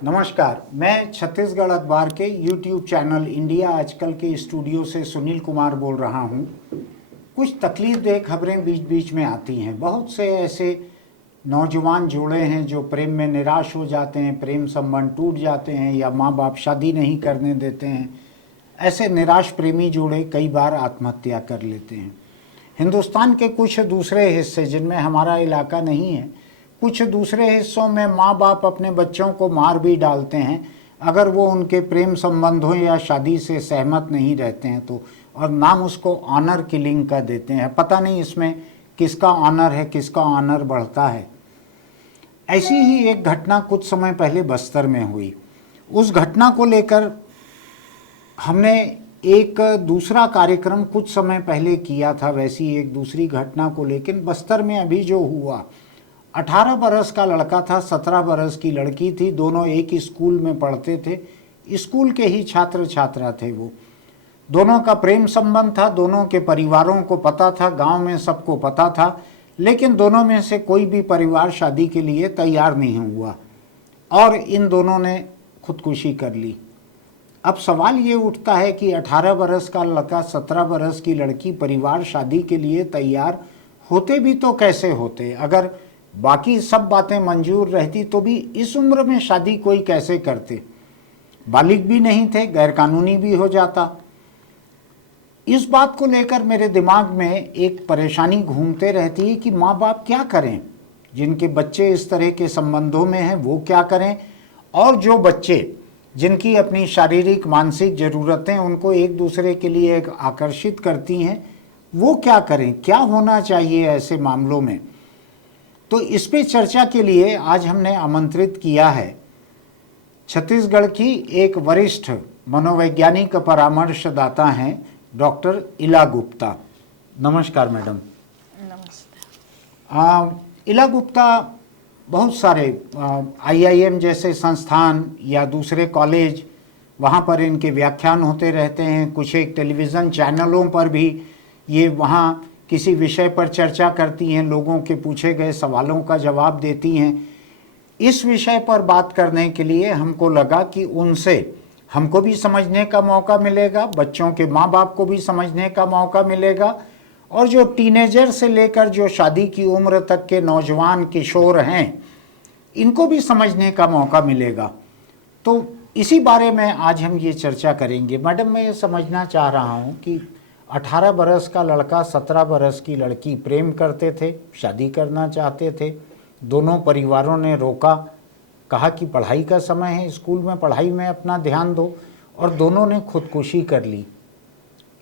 नमस्कार, मैं छत्तीसगढ़ अखबार के YouTube चैनल इंडिया आजकल के स्टूडियो से सुनील कुमार बोल रहा हूँ। कुछ तकलीफदेह खबरें बीच बीच में आती हैं। बहुत से ऐसे नौजवान जोड़े हैं जो प्रेम में निराश हो जाते हैं, प्रेम संबंध टूट जाते हैं या माँ बाप शादी नहीं करने देते हैं। ऐसे निराश प्रेमी जोड़े कई बार आत्महत्या कर लेते हैं। हिंदुस्तान के कुछ दूसरे हिस्से जिनमें हमारा इलाका नहीं है, कुछ दूसरे हिस्सों में माँ बाप अपने बच्चों को मार भी डालते हैं अगर वो उनके प्रेम संबंधों या शादी से सहमत नहीं रहते हैं तो, और नाम उसको ऑनर किलिंग का देते हैं। पता नहीं इसमें किसका ऑनर है, किसका ऑनर बढ़ता है। ऐसी ही एक घटना कुछ समय पहले बस्तर में हुई। उस घटना को लेकर हमने एक दूसरा कार्यक्रम कुछ समय पहले किया था, वैसी एक दूसरी घटना को। लेकिन बस्तर में अभी जो हुआ, 18 बरस का लड़का था, 17 बरस की लड़की थी। दोनों एक ही स्कूल में पढ़ते थे, स्कूल के ही छात्र छात्रा थे। वो दोनों का प्रेम संबंध था, दोनों के परिवारों को पता था, गांव में सबको पता था। लेकिन दोनों में से कोई भी परिवार शादी के लिए तैयार नहीं हुआ और इन दोनों ने खुदकुशी कर ली। अब सवाल ये उठता है कि 18 बरस का लड़का, 17 बरस की लड़की, परिवार शादी के लिए तैयार होते भी तो कैसे होते? अगर बाकी सब बातें मंजूर रहती तो भी इस उम्र में शादी कोई कैसे करते? बालिग भी नहीं थे, गैरकानूनी भी हो जाता। इस बात को लेकर मेरे दिमाग में एक परेशानी घूमते रहती है कि माँ बाप क्या करें, जिनके बच्चे इस तरह के संबंधों में हैं वो क्या करें, और जो बच्चे जिनकी अपनी शारीरिक मानसिक ज़रूरतें उनको एक दूसरे के लिए आकर्षित करती हैं वो क्या करें, क्या होना चाहिए ऐसे मामलों में। तो इस पे चर्चा के लिए आज हमने आमंत्रित किया है छत्तीसगढ़ की एक वरिष्ठ मनोवैज्ञानिक परामर्शदाता हैं डॉक्टर इला गुप्ता। नमस्कार मैडम। नमस्ते। इला गुप्ता बहुत सारे IIM जैसे संस्थान या दूसरे कॉलेज, वहाँ पर इनके व्याख्यान होते रहते हैं। कुछ एक टेलीविज़न चैनलों पर भी ये वहाँ किसी विषय पर चर्चा करती हैं, लोगों के पूछे गए सवालों का जवाब देती हैं। इस विषय पर बात करने के लिए हमको लगा कि उनसे हमको भी समझने का मौका मिलेगा, बच्चों के माँ बाप को भी समझने का मौका मिलेगा, और जो टीनेजर से लेकर जो शादी की उम्र तक के नौजवान किशोर हैं इनको भी समझने का मौका मिलेगा। तो इसी बारे में आज हम ये चर्चा करेंगे। मैडम, मैं ये समझना चाह रहा हूँ कि 18 बरस का लड़का, 17 बरस की लड़की प्रेम करते थे, शादी करना चाहते थे। दोनों परिवारों ने रोका, कहा कि पढ़ाई का समय है, स्कूल में पढ़ाई में अपना ध्यान दो, और दोनों ने खुदकुशी कर ली।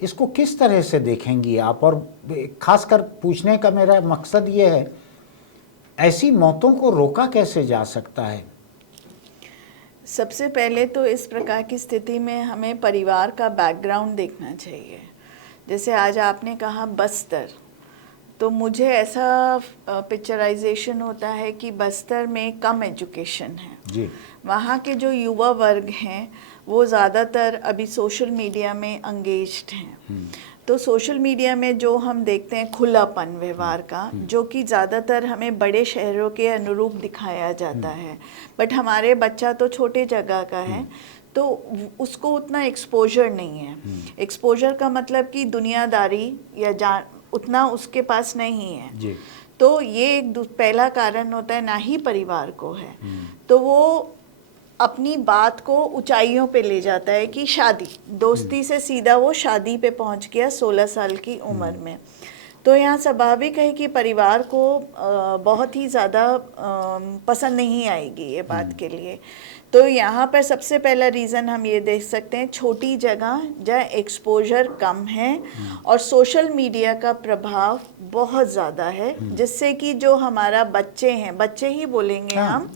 इसको किस तरह से देखेंगी आप? और खासकर पूछने का मेरा मकसद ये है, ऐसी मौतों को रोका कैसे जा सकता है? सबसे पहले तो इस प्रकार की स्थिति में हमें परिवार का बैकग्राउंड देखना चाहिए। जैसे आज आपने कहा बस्तर, तो मुझे ऐसा पिक्चराइजेशन होता है कि बस्तर में कम एजुकेशन है जी। वहाँ के जो युवा वर्ग हैं वो ज़्यादातर अभी सोशल मीडिया में एंगेज्ड हैं। तो सोशल मीडिया में जो हम देखते हैं खुलापन व्यवहार का, जो कि ज़्यादातर हमें बड़े शहरों के अनुरूप दिखाया जाता है, बट हमारे बच्चा तो छोटे जगह का है तो उसको उतना एक्सपोजर नहीं है। एक्सपोजर का मतलब कि दुनियादारी या उतना उसके पास नहीं है जी। तो ये एक पहला कारण होता है, ना ही परिवार को है। तो वो अपनी बात को ऊंचाइयों पे ले जाता है कि शादी, दोस्ती से सीधा वो शादी पे पहुंच गया 16 साल की उम्र में। तो यहाँ स्वाभाविक है कि परिवार को बहुत ही ज़्यादा पसंद नहीं आएगी ये बात के लिए। तो यहाँ पर सबसे पहला रीज़न हम ये देख सकते हैं, छोटी जगह जहाँ एक्सपोजर कम है और सोशल मीडिया का प्रभाव बहुत ज़्यादा है, जिससे कि जो हमारा बच्चे हैं, बच्चे ही बोलेंगे हम,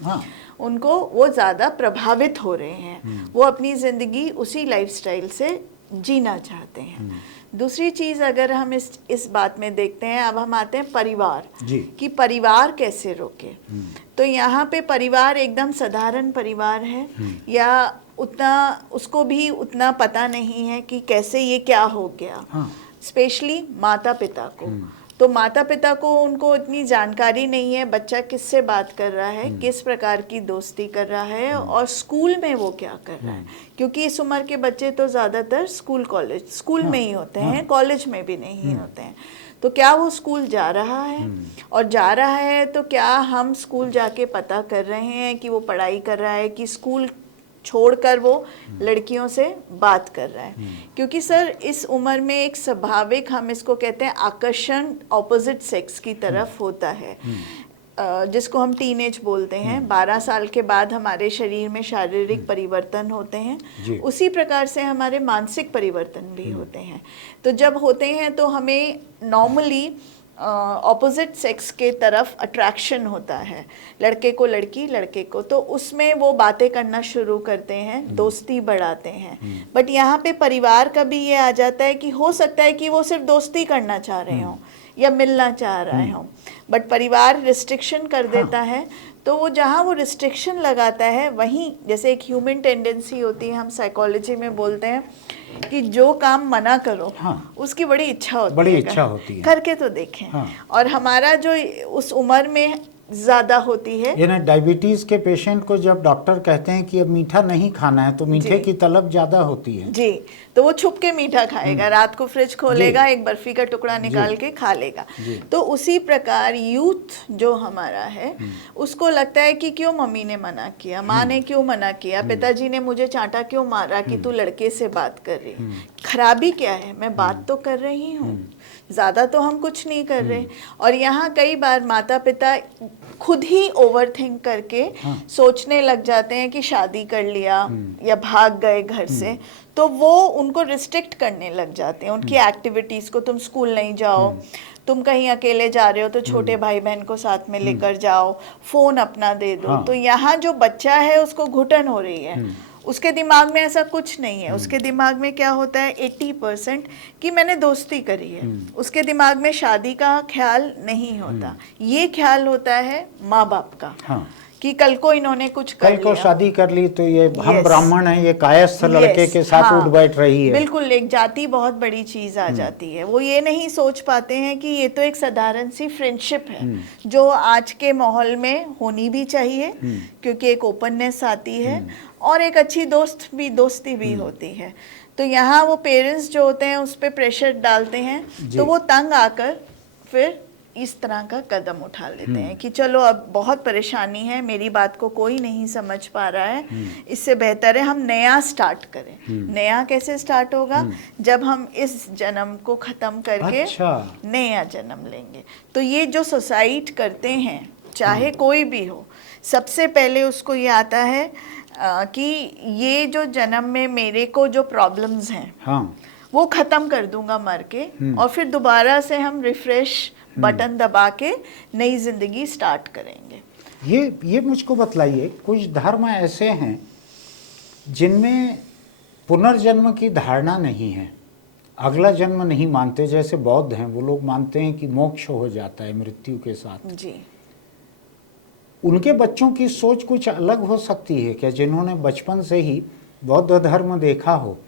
उनको वो ज़्यादा प्रभावित हो रहे हैं। वो अपनी ज़िंदगी उसी लाइफस्टाइल से जीना चाहते हैं। दूसरी चीज़ अगर हम इस बात में देखते हैं, अब हम आते हैं परिवार कि परिवार कैसे रोके। तो यहाँ पे परिवार एकदम साधारण परिवार है या उतना उसको भी उतना पता नहीं है कि कैसे ये क्या हो गया, स्पेशली माता पिता को। तो माता पिता को उनको इतनी जानकारी नहीं है बच्चा किससे बात कर रहा है, किस प्रकार की दोस्ती कर रहा है और स्कूल में वो क्या कर रहा है, क्योंकि इस उम्र के बच्चे तो ज़्यादातर स्कूल में ही होते हैं, कॉलेज में भी नहीं होते हैं। तो क्या वो स्कूल जा रहा है, और जा रहा है तो क्या हम स्कूल जाके पता कर रहे हैं कि वो पढ़ाई कर रहा है कि स्कूल छोड़कर वो लड़कियों से बात कर रहा है। क्योंकि सर इस उम्र में एक स्वाभाविक, हम इसको कहते हैं आकर्षण ऑपोजिट सेक्स की तरफ होता है, जिसको हम टीनेज बोलते हैं। 12 साल के बाद हमारे शरीर में शारीरिक परिवर्तन होते हैं, उसी प्रकार से हमारे मानसिक परिवर्तन भी होते हैं। तो जब होते हैं तो हमें नॉर्मली ऑपोजिट सेक्स के तरफ अट्रैक्शन होता है, लड़के को लड़की, लड़के को, तो उसमें वो बातें करना शुरू करते हैं, दोस्ती बढ़ाते हैं। बट यहाँ पे परिवार का भी ये आ जाता है कि हो सकता है कि वो सिर्फ दोस्ती करना चाह रहे हों या मिलना चाह रहे हों, बट परिवार रिस्ट्रिक्शन कर देता है। तो वो जहाँ वो रिस्ट्रिक्शन लगाता है, वहीं जैसे एक ह्यूमन टेंडेंसी होती है, हम साइकोलॉजी में बोलते हैं कि जो काम मना करो उसकी बड़ी इच्छा होती है, करके तो देखें। और हमारा जो उस उम्र में ज़्यादा होती है, यानी डायबिटीज़ के पेशेंट को जब डॉक्टर कहते हैं कि अब मीठा नहीं खाना है तो मीठे की तलब ज़्यादा होती है जी, तो वो छुप के मीठा खाएगा, रात को फ्रिज खोलेगा, एक बर्फी का टुकड़ा निकाल के खा लेगा। तो उसी प्रकार यूथ जो हमारा है उसको लगता है कि क्यों मम्मी ने मना किया, माँ ने क्यों मना किया, पिताजी ने मुझे चांटा क्यों मारा कि तू लड़के से बात कर रही, खराबी क्या है, मैं बात तो कर रही हूँ, ज़्यादा तो हम कुछ नहीं कर रहे। और यहाँ कई बार माता पिता खुद ही ओवरथिंक करके सोचने लग जाते हैं कि शादी कर लिया या भाग गए घर से, तो वो उनको रिस्ट्रिक्ट करने लग जाते हैं उनकी एक्टिविटीज़ को। तुम स्कूल नहीं जाओ, तुम कहीं अकेले जा रहे हो तो छोटे भाई बहन को साथ में लेकर जाओ, फ़ोन अपना दे दो। तो यहाँ जो बच्चा है उसको घुटन हो रही है, उसके दिमाग में ऐसा कुछ नहीं है। उसके दिमाग में क्या होता है 80% कि मैंने दोस्ती करी है, उसके दिमाग में शादी का ख्याल नहीं होता। ये ख्याल होता है माँ बाप का कि कल को इन्होंने कुछ कर लिया, कल को शादी कर ली तो ये हम ब्राह्मण हैं, ये कायस्थ लड़के के साथ उठ बैठ रही है। बिल्कुल, एक जाति बहुत बड़ी चीज आ जाती है। वो ये नहीं सोच पाते हैं कि ये तो एक साधारण सी फ्रेंडशिप है जो आज के माहौल में होनी भी चाहिए, क्योंकि एक ओपननेस आती है और एक अच्छी दोस्ती भी होती है। तो यहाँ वो पेरेंट्स जो होते हैं उस पर प्रेशर डालते हैं, तो वो तंग आकर फिर इस तरह का कदम उठा लेते हैं कि चलो अब बहुत परेशानी है, मेरी बात को कोई नहीं समझ पा रहा है, इससे बेहतर है हम नया स्टार्ट करें। नया कैसे स्टार्ट होगा, जब हम इस जन्म को ख़त्म करके नया जन्म लेंगे। तो ये जो सुसाइड करते हैं, चाहे कोई भी हो, सबसे पहले उसको ये आता है कि ये जो जन्म में मेरे को जो प्रॉब्लम्स हैं वो ख़त्म कर दूंगा मर के, और फिर दोबारा से हम रिफ्रेश बटन दबा के नई जिंदगी स्टार्ट करेंगे। ये मुझको बतलाइए, कुछ धर्म ऐसे हैं जिनमें पुनर्जन्म की धारणा नहीं है, अगला जन्म नहीं मानते। जैसे बौद्ध हैं, वो लोग मानते हैं कि मोक्ष हो जाता है मृत्यु के साथ। जी, उनके बच्चों की सोच कुछ अलग हो सकती है क्या, जिन्होंने बचपन से ही बौद्ध धर्म देखा हो?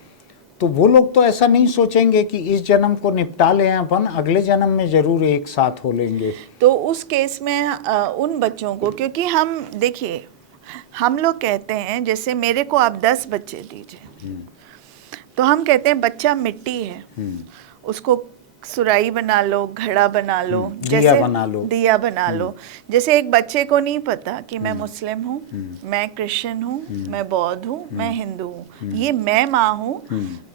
तो वो लोग तो ऐसा नहीं सोचेंगे कि इस जन्म को निपटा लें अपन, अगले जन्म में जरूर एक साथ हो लेंगे। तो उस केस में उन बच्चों को, क्योंकि हम देखिए, हम लोग कहते हैं जैसे मेरे को आप 10 बच्चे दीजिए, तो हम कहते हैं बच्चा मिट्टी है, उसको सुराही बना लो, घड़ा बना लो, दिया बना लो। जैसे एक बच्चे को नहीं पता कि मैं मुस्लिम हूँ, मैं क्रिश्चियन हूँ, मैं बौद्ध हूँ, मैं हिंदू हूँ, ये मैं माँ हूँ,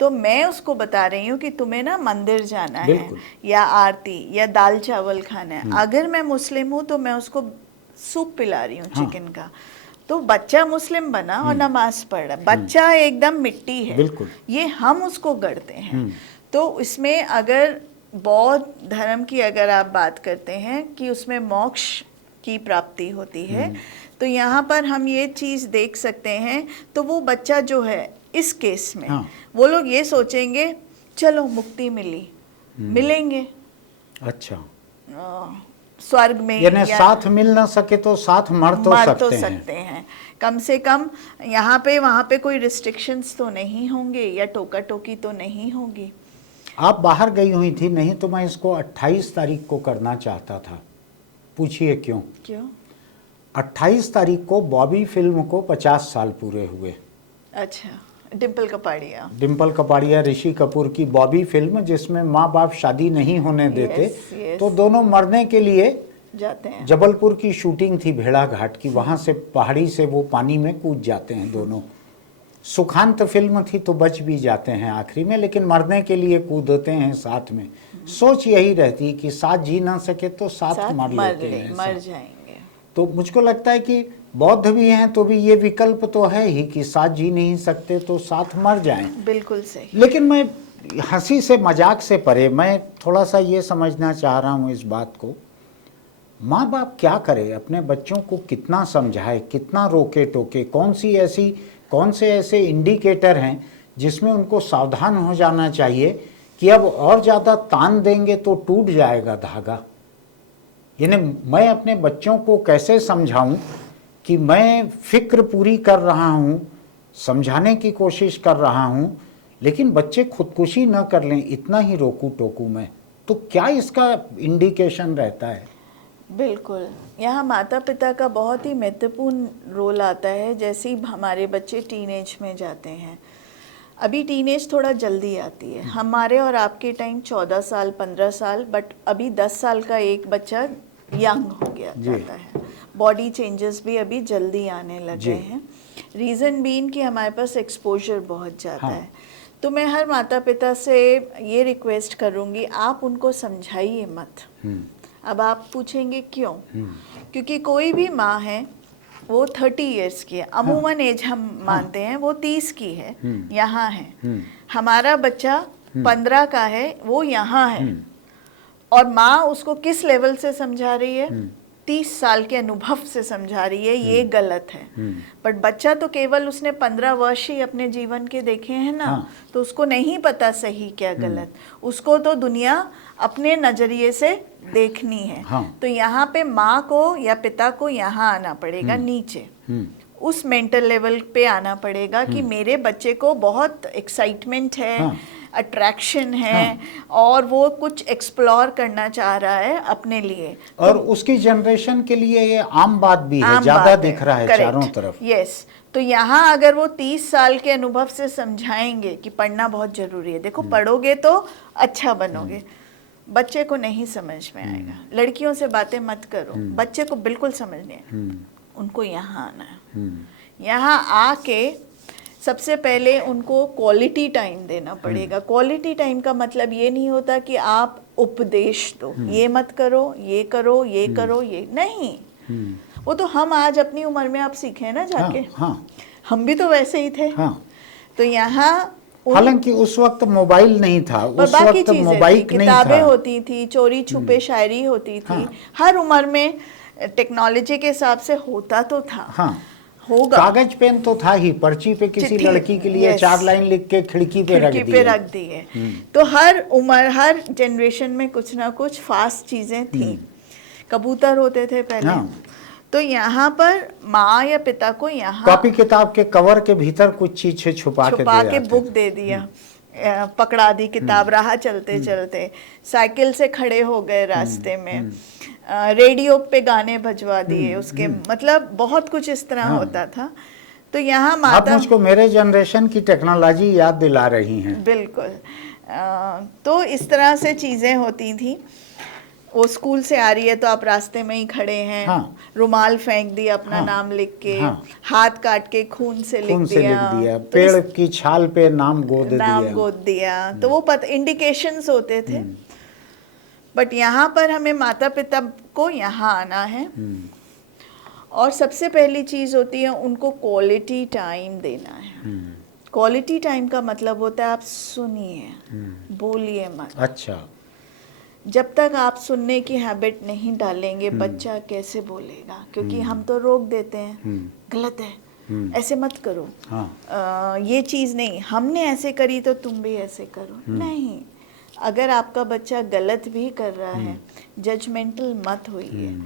तो मैं उसको बता रही हूँ कि तुम्हें ना मंदिर जाना है या आरती या दाल चावल खाना है। अगर मैं मुस्लिम हूँ तो मैं उसको सूप पिला रही हूँ चिकन का, तो बच्चा मुस्लिम बना और नमाज पढ़ रहा। बच्चा एकदम मिट्टी है, ये हम उसको गढ़ते हैं। तो इसमें अगर बौद्ध धर्म की अगर आप बात करते हैं कि उसमें मोक्ष की प्राप्ति होती है, तो यहाँ पर हम ये चीज़ देख सकते हैं। तो वो बच्चा जो है इस केस में वो लोग ये सोचेंगे चलो मुक्ति मिलेंगे, अच्छा स्वर्ग में, यानी साथ मिल ना सके तो साथ मर तो सकते हैं। कम से कम यहाँ पे वहाँ पे कोई रिस्ट्रिक्शंस तो नहीं होंगे या टोका टोकी तो नहीं होगी। आप बाहर गई हुई थी, नहीं तो मैं इसको 28 तारीख को करना चाहता था। पूछिए क्यों? क्यों? 28 तारीख को बॉबी फिल्म को 50 साल पूरे हुए। अच्छा, डिम्पल कपाड़िया। डिम्पल कपाड़िया, ऋषि कपूर की बॉबी फिल्म, जिसमें माँ बाप शादी नहीं होने देते, yes. तो दोनों मरने के लिए जाते हैं। जबलपुर की शूटिंग थी भेड़ा घाट की, वहाँ से पहाड़ी से वो पानी में कूद जाते हैं दोनों। सुखांत फिल्म थी तो बच भी जाते हैं आखिरी में, लेकिन मरने के लिए कूदते हैं साथ में। सोच यही रहती कि साथ जी ना सके तो साथ मर लेते हैं, मर जाएंगे। तो मुझको लगता है कि बौद्ध भी हैं तो भी ये विकल्प तो है ही कि साथ जी नहीं सकते तो साथ मर जाएं। बिल्कुल सही। लेकिन मैं हंसी से मजाक से परे मैं थोड़ा सा ये समझना चाह रहा हूँ इस बात को, माँ बाप क्या करे, अपने बच्चों को कितना समझाए, कितना रोके टोके, कौन से ऐसे इंडिकेटर हैं जिसमें उनको सावधान हो जाना चाहिए कि अब और ज़्यादा तान देंगे तो टूट जाएगा धागा। यानी मैं अपने बच्चों को कैसे समझाऊं कि मैं फिक्र पूरी कर रहा हूँ, समझाने की कोशिश कर रहा हूँ, लेकिन बच्चे खुदकुशी न कर लें, इतना ही रोकू टोकू मैं, तो क्या इसका इंडिकेशन रहता है? बिल्कुल, यहाँ माता पिता का बहुत ही महत्वपूर्ण रोल आता है। जैसे ही हमारे बच्चे टीनेज में जाते हैं, अभी टीनेज थोड़ा जल्दी आती है, हमारे और आपके टाइम 14 साल 15 साल, बट अभी 10 साल का एक बच्चा यंग हो गया जाता है। बॉडी चेंजेस भी अभी जल्दी आने लगे हैं। रीज़न बीन कि हमारे पास एक्सपोजर बहुत ज़्यादा है। तो मैं हर माता पिता से ये रिक्वेस्ट करूँगी, आप उनको समझाइए मत। अब आप पूछेंगे क्यों? क्योंकि कोई भी माँ है वो 30 इयर्स की है, अमूमन एज हम मानते हैं, वो 30 की है, यहाँ है। हमारा बच्चा 15 का है, वो यहाँ है, और माँ उसको किस लेवल से समझा रही है? 30 साल के अनुभव से समझा रही है, ये गलत है। बट बच्चा तो केवल उसने 15 वर्ष ही अपने जीवन के देखे हैं ना, तो उसको नहीं पता सही क्या गलत, उसको तो दुनिया अपने नजरिए से देखनी है। तो यहाँ पे माँ को या पिता को यहाँ आना पड़ेगा, नीचे उस मेंटल लेवल पे आना पड़ेगा कि मेरे बच्चे को बहुत एक्साइटमेंट है, अट्रैक्शन है, और वो कुछ एक्सप्लोर करना चाह रहा है अपने लिए, और उसकी जनरेशन के लिए ये आम बात भी है, ज्यादा दिख रहा है चारों तरफ। यस, तो यहाँ अगर वो 30 साल के अनुभव से समझाएंगे कि पढ़ना बहुत जरूरी है, देखो पढ़ोगे तो अच्छा बनोगे, बच्चे को नहीं समझ में आएगा। लड़कियों से बातें मत करो, बच्चे को बिल्कुल समझ नहीं आएगा। उनको यहाँ आना है, यहाँ आके सबसे पहले उनको क्वालिटी टाइम देना पड़ेगा। क्वालिटी टाइम का मतलब ये नहीं होता कि आप उपदेश दो, ये मत करो, ये करो, ये करो, ये नहीं। वो तो हम आज अपनी उम्र में आप सीखे ना जाके, हम भी तो वैसे ही थे। तो यहाँ हालांकि उस वक्त मोबाइल नहीं था, उस वक्त मोबाइल किताबें होती थी, चोरी छुपे शायरी होती थी। हर उम्र में टेक्नोलॉजी के हिसाब से होता तो था। होगा, कागज पेन तो था ही, पर्ची पे किसी लड़की के लिए 4 लाइन लिख के खिड़की पे रख दिए। तो हर उम्र, हर जनरेशन में कुछ ना कुछ फास्ट चीजें थी। कबूतर होते थे पहले। तो यहाँ पर माँ या पिता को यहाँ कॉपी किताब के कवर के भीतर कुछ चीजें छुपा के बुक दे दिया, पकड़ा दी किताब, राह चलते चलते साइकिल से खड़े हो गए रास्ते में, रेडियो पे गाने बजवा दिए उसके, मतलब बहुत कुछ इस तरह होता था। तो यहाँ माता, आप मुझको मेरे जनरेशन की टेक्नोलॉजी याद दिला रही हैं। बिल्कुल। तो इस तरह से चीजें होती थी। वो स्कूल से आ रही है तो आप रास्ते में ही खड़े हैं, रुमाल फेंक दिया अपना नाम लिख के, हाथ काट के खून से लिख दिया, पेड़ की छाल पे नाम गोद दिया। तो वो इंडिकेशंस होते थे। बट यहाँ पर हमें माता पिता को यहाँ आना है, और सबसे पहली चीज होती है उनको क्वालिटी टाइम देना है। क्वालिटी टाइम का मतलब होता है आप सुनिए, बोलिए मत। अच्छा, जब तक आप सुनने की हैबिट नहीं डालेंगे, बच्चा कैसे बोलेगा? क्योंकि हम तो रोक देते हैं, गलत है, ऐसे मत करो, ये चीज़ नहीं, हमने ऐसे करी तो तुम भी ऐसे करो। नहीं, अगर आपका बच्चा गलत भी कर रहा है, जजमेंटल मत होइए,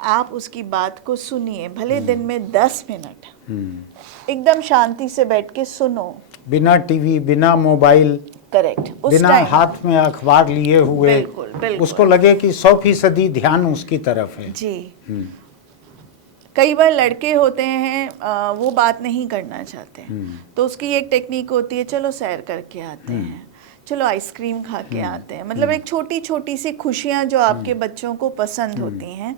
आप उसकी बात को सुनिए, भले दिन में 10 मिनट एकदम शांति से बैठ के सुनो, बिना टीवी, बिना मोबाइल, करेक्ट, उस बिना टाइम हाथ में अखबार लिए हुए बिल्कुल, बिल्कुल। उसको लगे कि 100% ध्यान उसकी तरफ है। जी। कई बार लड़के होते हैं वो बात नहीं करना चाहते, तो उसकी एक टेक्निक होती है, चलो सैर करके आते हैं, चलो आइसक्रीम खा के आते हैं। मतलब एक छोटी छोटी सी खुशियाँ जो आपके बच्चों को पसंद होती हैं,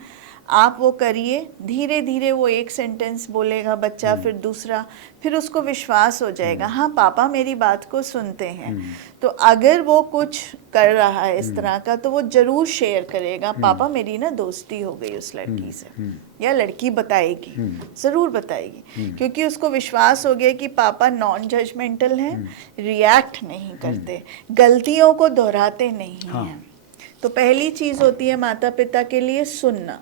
आप वो करिए। धीरे धीरे वो एक सेंटेंस बोलेगा बच्चा, फिर दूसरा, फिर उसको विश्वास हो जाएगा, हाँ पापा मेरी बात को सुनते हैं। तो अगर वो कुछ कर रहा है इस तरह का, तो वो जरूर शेयर करेगा, पापा मेरी ना दोस्ती हो गई उस लड़की से, या लड़की बताएगी, ज़रूर बताएगी, क्योंकि उसको विश्वास हो गया कि पापा नॉन जजमेंटल हैं, रिएक्ट नहीं करते, गलतियों को दोहराते नहीं हैं। तो पहली चीज़ होती है माता पिता के लिए सुनना।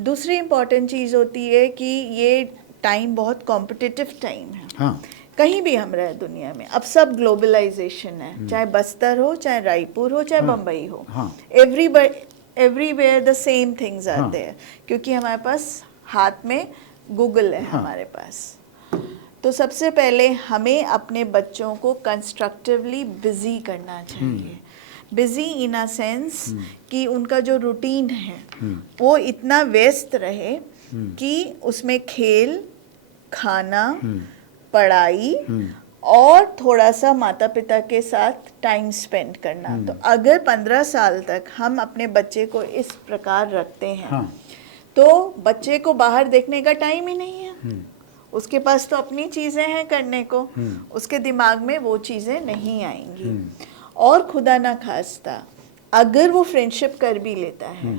दूसरी इम्पॉर्टेंट चीज़ होती है कि ये टाइम बहुत कॉम्पिटिटिव टाइम है। हाँ। कहीं भी हम रहे दुनिया में, अब सब ग्लोबलाइजेशन है, चाहे बस्तर हो, चाहे रायपुर हो, चाहे बम्बई हो, everywhere the same things are there, क्योंकि हमारे पास हाथ में गूगल है हमारे पास। तो सबसे पहले हमें अपने बच्चों को कंस्ट्रक्टिवली बिजी करना चाहिए। बिजी इन अ सेंस कि उनका जो रूटीन है वो इतना व्यस्त रहे कि उसमें खेल, खाना, पढ़ाई और थोड़ा सा माता पिता के साथ टाइम स्पेंड करना। तो अगर 15 साल तक हम अपने बच्चे को इस प्रकार रखते हैं, तो बच्चे को बाहर देखने का टाइम ही नहीं है। उसके पास तो अपनी चीज़ें हैं करने को, उसके दिमाग में वो चीज़ें नहीं आएंगी। और खुदा ना खास्ता अगर वो फ्रेंडशिप कर भी लेता है,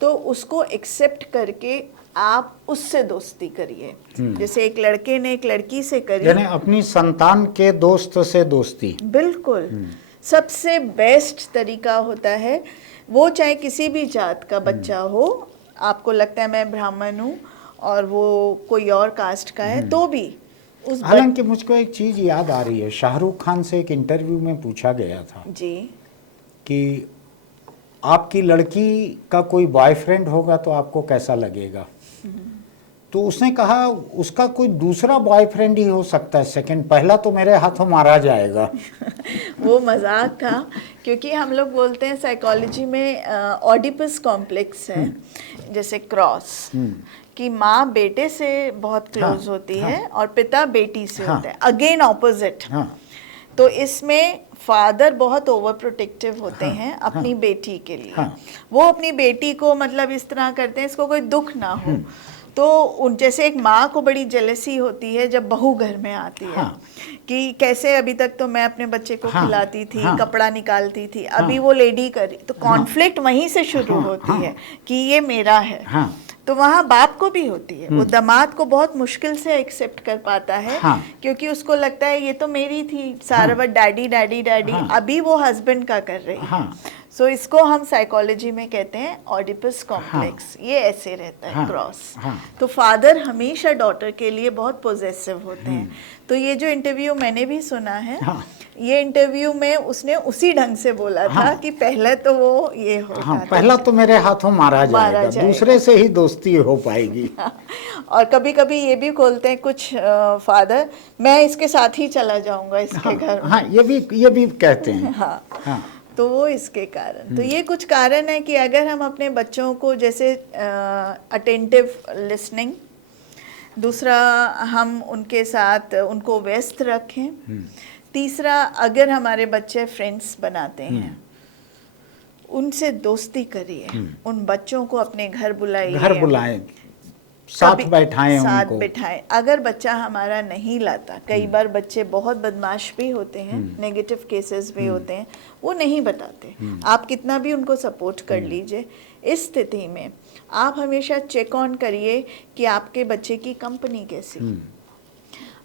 तो उसको एक्सेप्ट करके आप उससे दोस्ती करिए, जैसे एक लड़के ने एक लड़की से करी, यानी अपनी संतान के दोस्त से दोस्ती। बिल्कुल सबसे बेस्ट तरीका होता है। वो चाहे किसी भी जात का बच्चा हो, आपको लगता है मैं ब्राह्मण हूँ और वो कोई और कास्ट का है, तो भी उस हालांकि मुझको एक चीज़ याद आ रही है, शाहरुख खान से एक इंटरव्यू में पूछा गया था जी कि आपकी लड़की का कोई बॉयफ्रेंड होगा तो आपको कैसा लगेगा। तो उसने कहा उसका कोई दूसरा बॉयफ्रेंड ही हो सकता है सेकंड, पहला तो मेरे हाथों मारा जाएगा। वो मजाक था, क्योंकि हम लोग बोलते हैं साइकोलॉजी में ऑडिपस कॉम्प्लेक्स है, जैसे क्रॉस, कि माँ बेटे से बहुत क्लोज होती है और पिता बेटी से होता है, अगेन ऑपोजिट। तो इसमें फादर बहुत ओवर प्रोटेक्टिव होते हैं अपनी बेटी के लिए। वो अपनी बेटी को मतलब इस तरह करते हैं इसको कोई दुख ना हो। तो उन जैसे एक माँ को बड़ी जेलसी होती है जब बहू घर में आती है, कि कैसे अभी तक तो मैं अपने बच्चे को खिलाती थी, कपड़ा निकालती थी, अभी वो लेडी करी, तो कॉन्फ्लिक्ट वहीं से शुरू होती है कि ये मेरा है। तो वहाँ बाप को भी होती है, वो दामाद को बहुत मुश्किल से एक्सेप्ट कर पाता है, क्योंकि उसको लगता है ये तो मेरी थी, सारा वक्त डैडी डैडी डैडी, अभी वो हस्बैंड का कर रही है। सो इसको हम साइकोलॉजी में कहते हैं ऑडिपस कॉम्प्लेक्स। ये ऐसे रहता है क्रॉस। तो फादर हमेशा डॉटर के लिए बहुत पोजेसिव होते हैं। तो ये जो इंटरव्यू मैंने भी सुना है, ये इंटरव्यू में उसने उसी ढंग से बोला था कि पहले तो वो ये होगा, पहला तो मेरे हाथों मारा जाएगा, दूसरे से ही दोस्ती हो पाएगी। और कभी कभी ये भी बोलते हैं कुछ फादर, मैं इसके साथ ही चला जाऊंगा इसके घर में। ये भी कहते हैं। तो वो इसके कारण, तो ये कुछ कारण है कि अगर हम अपने बच्चों को जैसे अटेंटिव लिसनिंग, दूसरा हम उनके साथ उनको व्यस्त रखें, तीसरा अगर हमारे बच्चे फ्रेंड्स बनाते हैं उनसे दोस्ती करिए, उन बच्चों को अपने घर बुलाएं, साथ बैठाएं। अगर बच्चा हमारा नहीं लाता, कई बार बच्चे बहुत बदमाश भी होते हैं, नेगेटिव केसेस भी होते हैं, वो नहीं बताते, आप कितना भी उनको सपोर्ट कर लीजिए, इस स्थिति में आप हमेशा चेक ऑन करिए कि आपके बच्चे की कंपनी कैसी।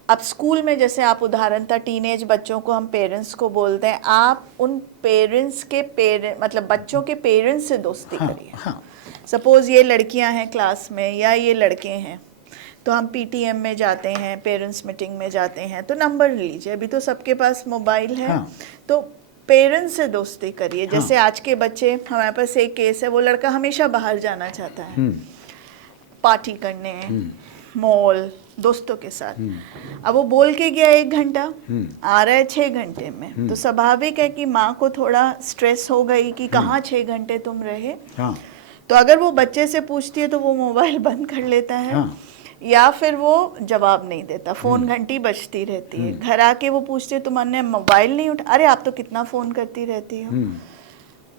अब स्कूल में जैसे आप उदाहरण था, टीनेज बच्चों को हम पेरेंट्स को बोलते हैं, आप उन पेरेंट्स के मतलब बच्चों के पेरेंट्स से दोस्ती करिए। सपोज़ ये लड़कियां हैं क्लास में या ये लड़के हैं, तो हम पीटीएम में जाते हैं, पेरेंट्स मीटिंग में जाते हैं, तो नंबर लीजिए, अभी तो सबके पास मोबाइल है, तो पेरेंट्स से दोस्ती करिए। जैसे आज के बच्चे, हमारे पास एक केस है, वो लड़का हमेशा बाहर जाना चाहता है, पार्टी करने, मॉल, दोस्तों के साथ। अब वो बोल के गया 1 घंटा, आ रहा है 6 घंटे में, तो स्वाभाविक है कि माँ को थोड़ा स्ट्रेस हो गई कि कहाँ 6 घंटे तुम रहे। हाँ, तो अगर वो बच्चे से पूछती है तो वो मोबाइल बंद कर लेता है, हाँ, या फिर वो जवाब नहीं देता, फोन घंटी बजती रहती है। घर आके वो पूछते हैं तुमने मोबाइल नहीं उठा, अरे आप तो कितना फोन करती रहती हो।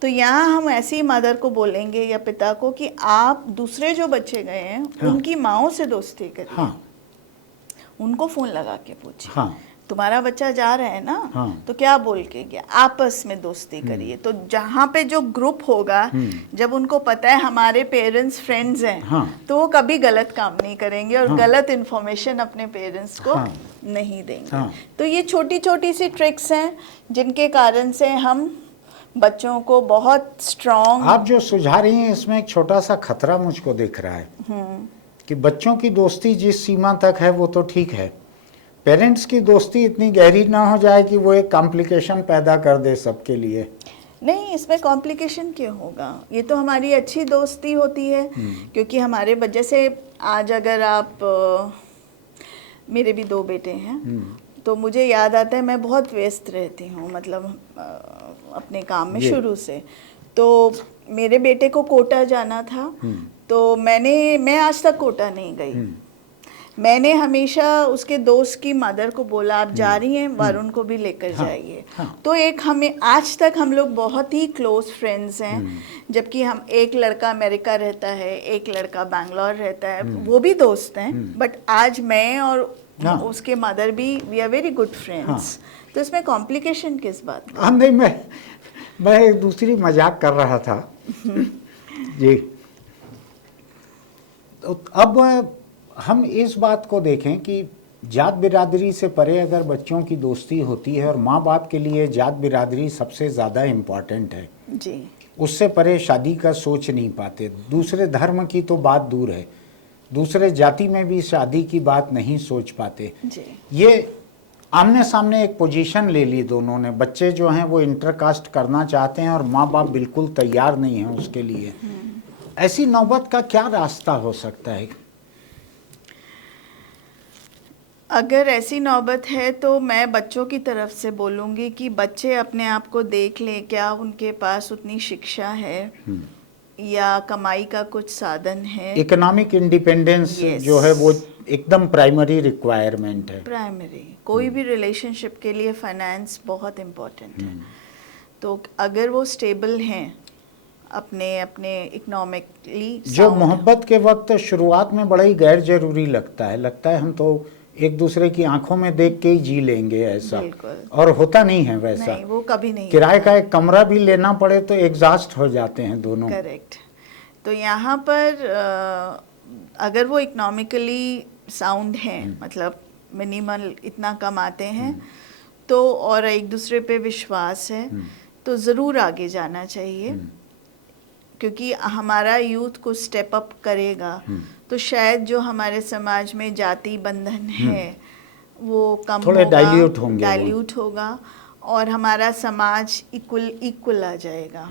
तो यहाँ हम ऐसी मदर को बोलेंगे या पिता को कि आप दूसरे जो बच्चे गए हैं उनकी माओं से दोस्ती करिए, हाँ, उनको फोन लगा के पूछिए, हाँ, तुम्हारा बच्चा जा रहा है ना, हाँ। तो क्या बोल के गया, आपस में दोस्ती करिए। तो जहाँ पे जो ग्रुप होगा, जब उनको पता है हमारे पेरेंट्स फ्रेंड्स हैं, हाँ। तो वो कभी गलत काम नहीं करेंगे और हाँ। गलत इन्फॉर्मेशन अपने पेरेंट्स को हाँ। नहीं देंगे। हाँ। तो ये छोटी छोटी सी ट्रिक्स हैं जिनके कारण से हम बच्चों को बहुत स्ट्रॉन्ग। आप जो सुझा रही हैं इसमें एक छोटा सा खतरा मुझको दिख रहा है कि बच्चों की दोस्ती जिस सीमा तक है वो तो ठीक है, पेरेंट्स की दोस्ती इतनी गहरी ना हो जाए कि वो एक कॉम्प्लिकेशन पैदा कर दे सबके लिए। नहीं, इसमें कॉम्प्लिकेशन क्यों होगा, ये तो हमारी अच्छी दोस्ती होती है। क्योंकि हमारे वजह से आज अगर आप मेरे भी 2 बेटे हैं, तो मुझे याद आता है मैं बहुत व्यस्त रहती हूँ, मतलब अपने काम में शुरू से। तो मेरे बेटे को कोटा जाना था, तो मैं आज तक कोटा नहीं गई। मैंने हमेशा उसके दोस्त की मदर को बोला आप जा रही हैं, वरुण को भी लेकर जाइए। तो एक हमें आज तक हम लोग बहुत ही क्लोज फ्रेंड्स हैं, जबकि हम एक लड़का अमेरिका रहता है, एक लड़का बैंगलोर रहता है, वो भी दोस्त हैं, बट आज मैं और उसके मदर भी we are very good friends. तो इसमें कॉम्प्लिकेशन किस बात का? हाँ, नहीं, मैं एक दूसरी मजाक कर रहा था जी। तो अब हम इस बात को देखें कि जात बिरादरी से परे अगर बच्चों की दोस्ती होती है, और माँ बाप के लिए जात बिरादरी सबसे ज़्यादा इम्पॉर्टेंट है जी, उससे परे शादी का सोच नहीं पाते। दूसरे धर्म की तो बात दूर है, दूसरे जाति में भी शादी की बात नहीं सोच पाते जी। ये आमने सामने एक पोजीशन ले ली दोनों ने। बच्चे जो हैं वो इंटरकास्ट करना चाहते हैं और माँ बाप बिल्कुल तैयार नहीं हैं उसके लिए। ऐसी नौबत का क्या रास्ता हो सकता है? अगर ऐसी नौबत है तो मैं बच्चों की तरफ से बोलूँगी कि बच्चे अपने आप को देख लें, क्या उनके पास उतनी शिक्षा है या कमाई का कुछ साधन है। इकोनॉमिक इंडिपेंडेंस जो है वो एकदम प्राइमरी रिक्वायरमेंट है। प्राइमरी कोई भी रिलेशनशिप के लिए फाइनेंस बहुत इम्पोर्टेंट है। तो अगर वो स्टेबल हैं, अपने अपने इकोनॉमिकली, जो मोहब्बत के वक्त शुरुआत में बड़ा ही गैर जरूरी लगता है हम तो एक दूसरे की आंखों में देख के ही जी लेंगे ऐसा, और होता नहीं है वैसा। नहीं, वो कभी नहीं। किराए का एक कमरा भी लेना पड़े तो एग्जॉस्ट हो जाते हैं दोनों। करेक्ट। तो यहाँ पर अगर वो इकोनॉमिकली साउंड हैं, मतलब मिनिमल इतना कमाते हैं, तो और एक दूसरे पे विश्वास है, तो ज़रूर आगे जाना चाहिए। क्योंकि हमारा यूथ को स्टेप अप करेगा तो शायद जो हमारे समाज में जाति बंधन है वो कम थोड़े होगा, डाइल्यूट होगा और हमारा समाज इक्वल आ जाएगा।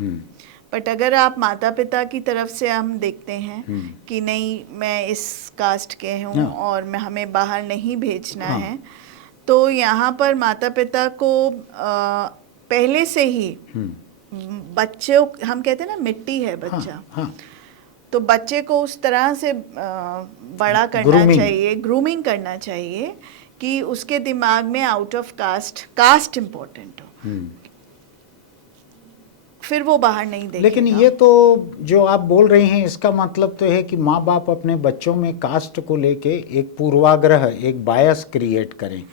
बट अगर आप माता पिता की तरफ से हम देखते हैं कि नहीं, मैं इस कास्ट के हूँ और हमें बाहर नहीं भेजना है, तो यहाँ पर माता पिता को पहले से ही बच्चों, हम कहते हैं ना मिट्टी है बच्चा, तो बच्चे को उस तरह से बड़ा करना चाहिए, ग्रूमिंग करना चाहिए कि उसके दिमाग में आउट ऑफ कास्ट इम्पोर्टेंट हो, फिर वो बाहर नहीं देखेगा। लेकिन ये तो जो आप बोल रही हैं इसका मतलब तो है कि माँ बाप अपने बच्चों में कास्ट को लेके एक पूर्वाग्रह, एक बायस क्रिएट करें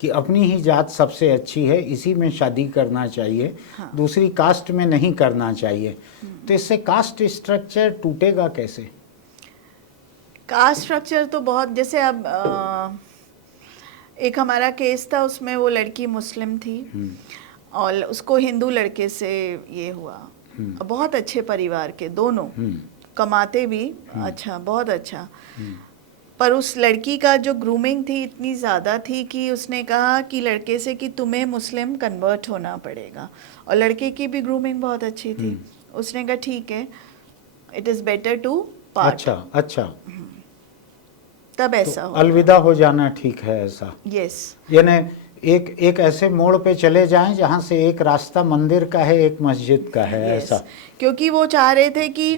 कि अपनी ही जात सबसे अच्छी है, इसी में शादी करना चाहिए, दूसरी कास्ट में नहीं करना चाहिए। तो इससे कास्ट स्ट्रक्चर टूटेगा कैसे? कास्ट स्ट्रक्चर तो बहुत, जैसे अब एक हमारा केस था, उसमें वो लड़की मुस्लिम थी और उसको हिंदू लड़के से ये हुआ। बहुत अच्छे परिवार के दोनों, कमाते भी अच्छा, बहुत अच्छा, पर उस लड़की का जो ग्रूमिंग थी इतनी ज़्यादा थी कि उसने कहा कि लड़के से कि तुम्हें मुस्लिम कन्वर्ट होना पड़ेगा, और लड़के की भी ग्रूमिंग बहुत अच्छी थी। उसने कहा ठीक है, it is better to part. अच्छा। तब ऐसा तो होगा। अलविदा हो जाना ठीक है ऐसा, यस। यानी एक ऐसे मोड़ पे चले जाएं जहां से एक रास्ता मंदिर का है, एक मस्जिद का है, ऐसा। क्योंकि वो चाह रहे थे कि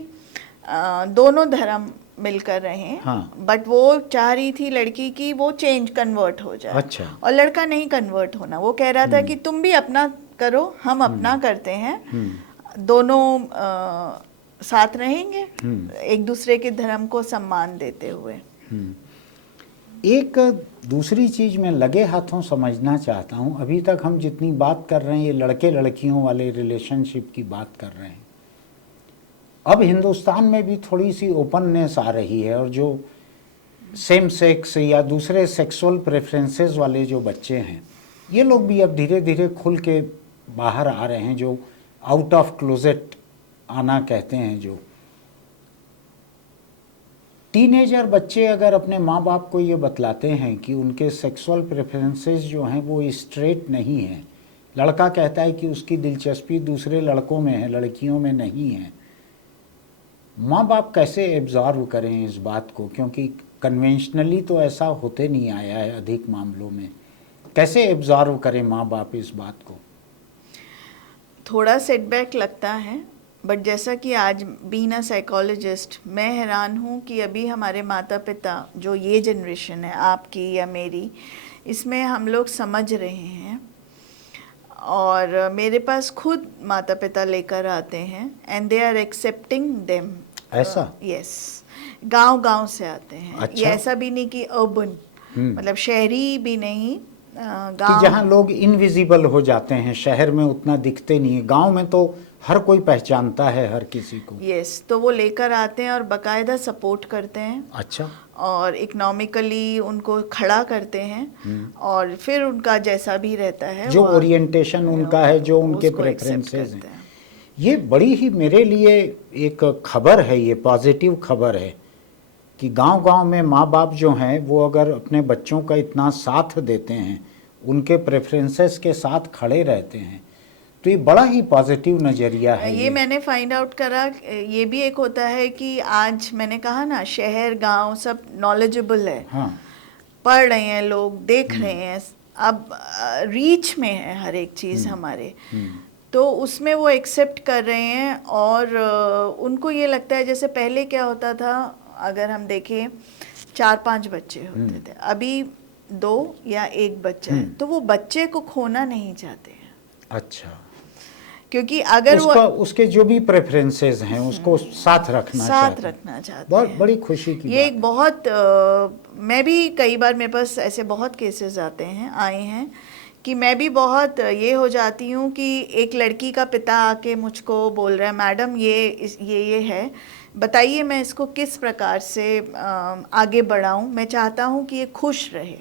दोनों धर्म मिलकर रहें। हाँ। बट वो चाह रही थी लड़की की वो चेंज कन्वर्ट हो जाए। अच्छा। और लड़का नहीं कन्वर्ट होना, वो कह रहा था कि तुम भी अपना करो, हम अपना करते हैं, दोनों साथ रहेंगे एक दूसरे के धर्म को सम्मान देते हुए। एक दूसरी चीज मैं लगे हाथों समझना चाहता हूं, अभी तक हम जितनी बात कर रहे हैं ये लड़के लड़कियों वाले रिलेशनशिप की बात कर रहे हैं। अब हिंदुस्तान में भी थोड़ी सी ओपननेस आ रही है, और जो सेम सेक्स या दूसरे सेक्सुअल प्रेफरेंसेस वाले जो बच्चे हैं, ये लोग भी अब धीरे धीरे खुल के बाहर आ रहे हैं, जो आउट ऑफ क्लोजेट आना कहते हैं। जो टीनेजर बच्चे अगर अपने माँ बाप को ये बतलाते हैं कि उनके सेक्सुअल प्रेफरेंसेस जो हैं वो स्ट्रेट नहीं हैं, लड़का कहता है कि उसकी दिलचस्पी दूसरे लड़कों में है, लड़कियों में नहीं है, माँ बाप कैसे एब्जॉर्व करें इस बात को? क्योंकि कन्वेंशनली तो ऐसा होते नहीं आया है अधिक मामलों में। कैसे एब्जॉर्व करें माँ बाप इस बात को? थोड़ा सेटबैक लगता है, बट जैसा कि आज बीइंग अ साइकोलॉजिस्ट मैं हैरान हूँ कि अभी हमारे माता पिता जो ये जनरेशन है आपकी या मेरी, इसमें हम लोग समझ रहे हैं। और मेरे पास खुद माता पिता लेकर आते हैं and they are accepting them. ऐसा? यस। गांव से आते हैं। अच्छा। ये ऐसा भी नहीं कि अर्बन, मतलब शहरी भी नहीं, कि गांव जहाँ लोग इनविजिबल हो जाते हैं, शहर में उतना दिखते नहीं है, गांव में तो हर कोई पहचानता है हर किसी को। यस। तो वो लेकर आते हैं और बाकायदा सपोर्ट करते हैं। अच्छा। और इकोनॉमिकली उनको खड़ा करते हैं, और फिर उनका जैसा भी रहता है जो वो ओरिएंटेशन उनका है, जो उनके उसको accept प्रेफरेंसेस करते हैं। ये बड़ी ही मेरे लिए एक खबर है, ये पॉजिटिव खबर है कि गांव-गांव में माँ बाप जो हैं वो अगर अपने बच्चों का इतना साथ देते हैं, उनके प्रेफरेंसेस के साथ खड़े रहते हैं, तो ये बड़ा ही पॉजिटिव नज़रिया है। ये मैंने फाइंड आउट करा। ये भी एक होता है कि आज मैंने कहा ना, शहर गांव सब नॉलेजेबल है। हाँ। पढ़ रहे हैं लोग, देख रहे हैं, अब रीच में है हर एक चीज़ हमारे, तो उसमें वो एक्सेप्ट कर रहे हैं। और उनको ये लगता है, जैसे पहले क्या होता था, अगर हम देखें 4-5 बच्चे होते थे, अभी 2 या 1 बच्चा है, तो वो बच्चे को खोना नहीं चाहते हैं। अच्छा। क्योंकि अगर वो उसके जो भी प्रेफरेंसेस हैं उसको साथ रखना चाहते बहुत हैं। बड़ी खुशी की ये बात एक बहुत मैं भी कई बार, मेरे पास ऐसे बहुत केसेस आए हैं कि मैं भी बहुत ये हो जाती हूँ कि एक लड़की का पिता आके मुझको बोल रहा है, मैडम ये है, बताइए मैं इसको किस प्रकार से आगे बढ़ाऊँ, मैं चाहता हूँ कि ये खुश रहे,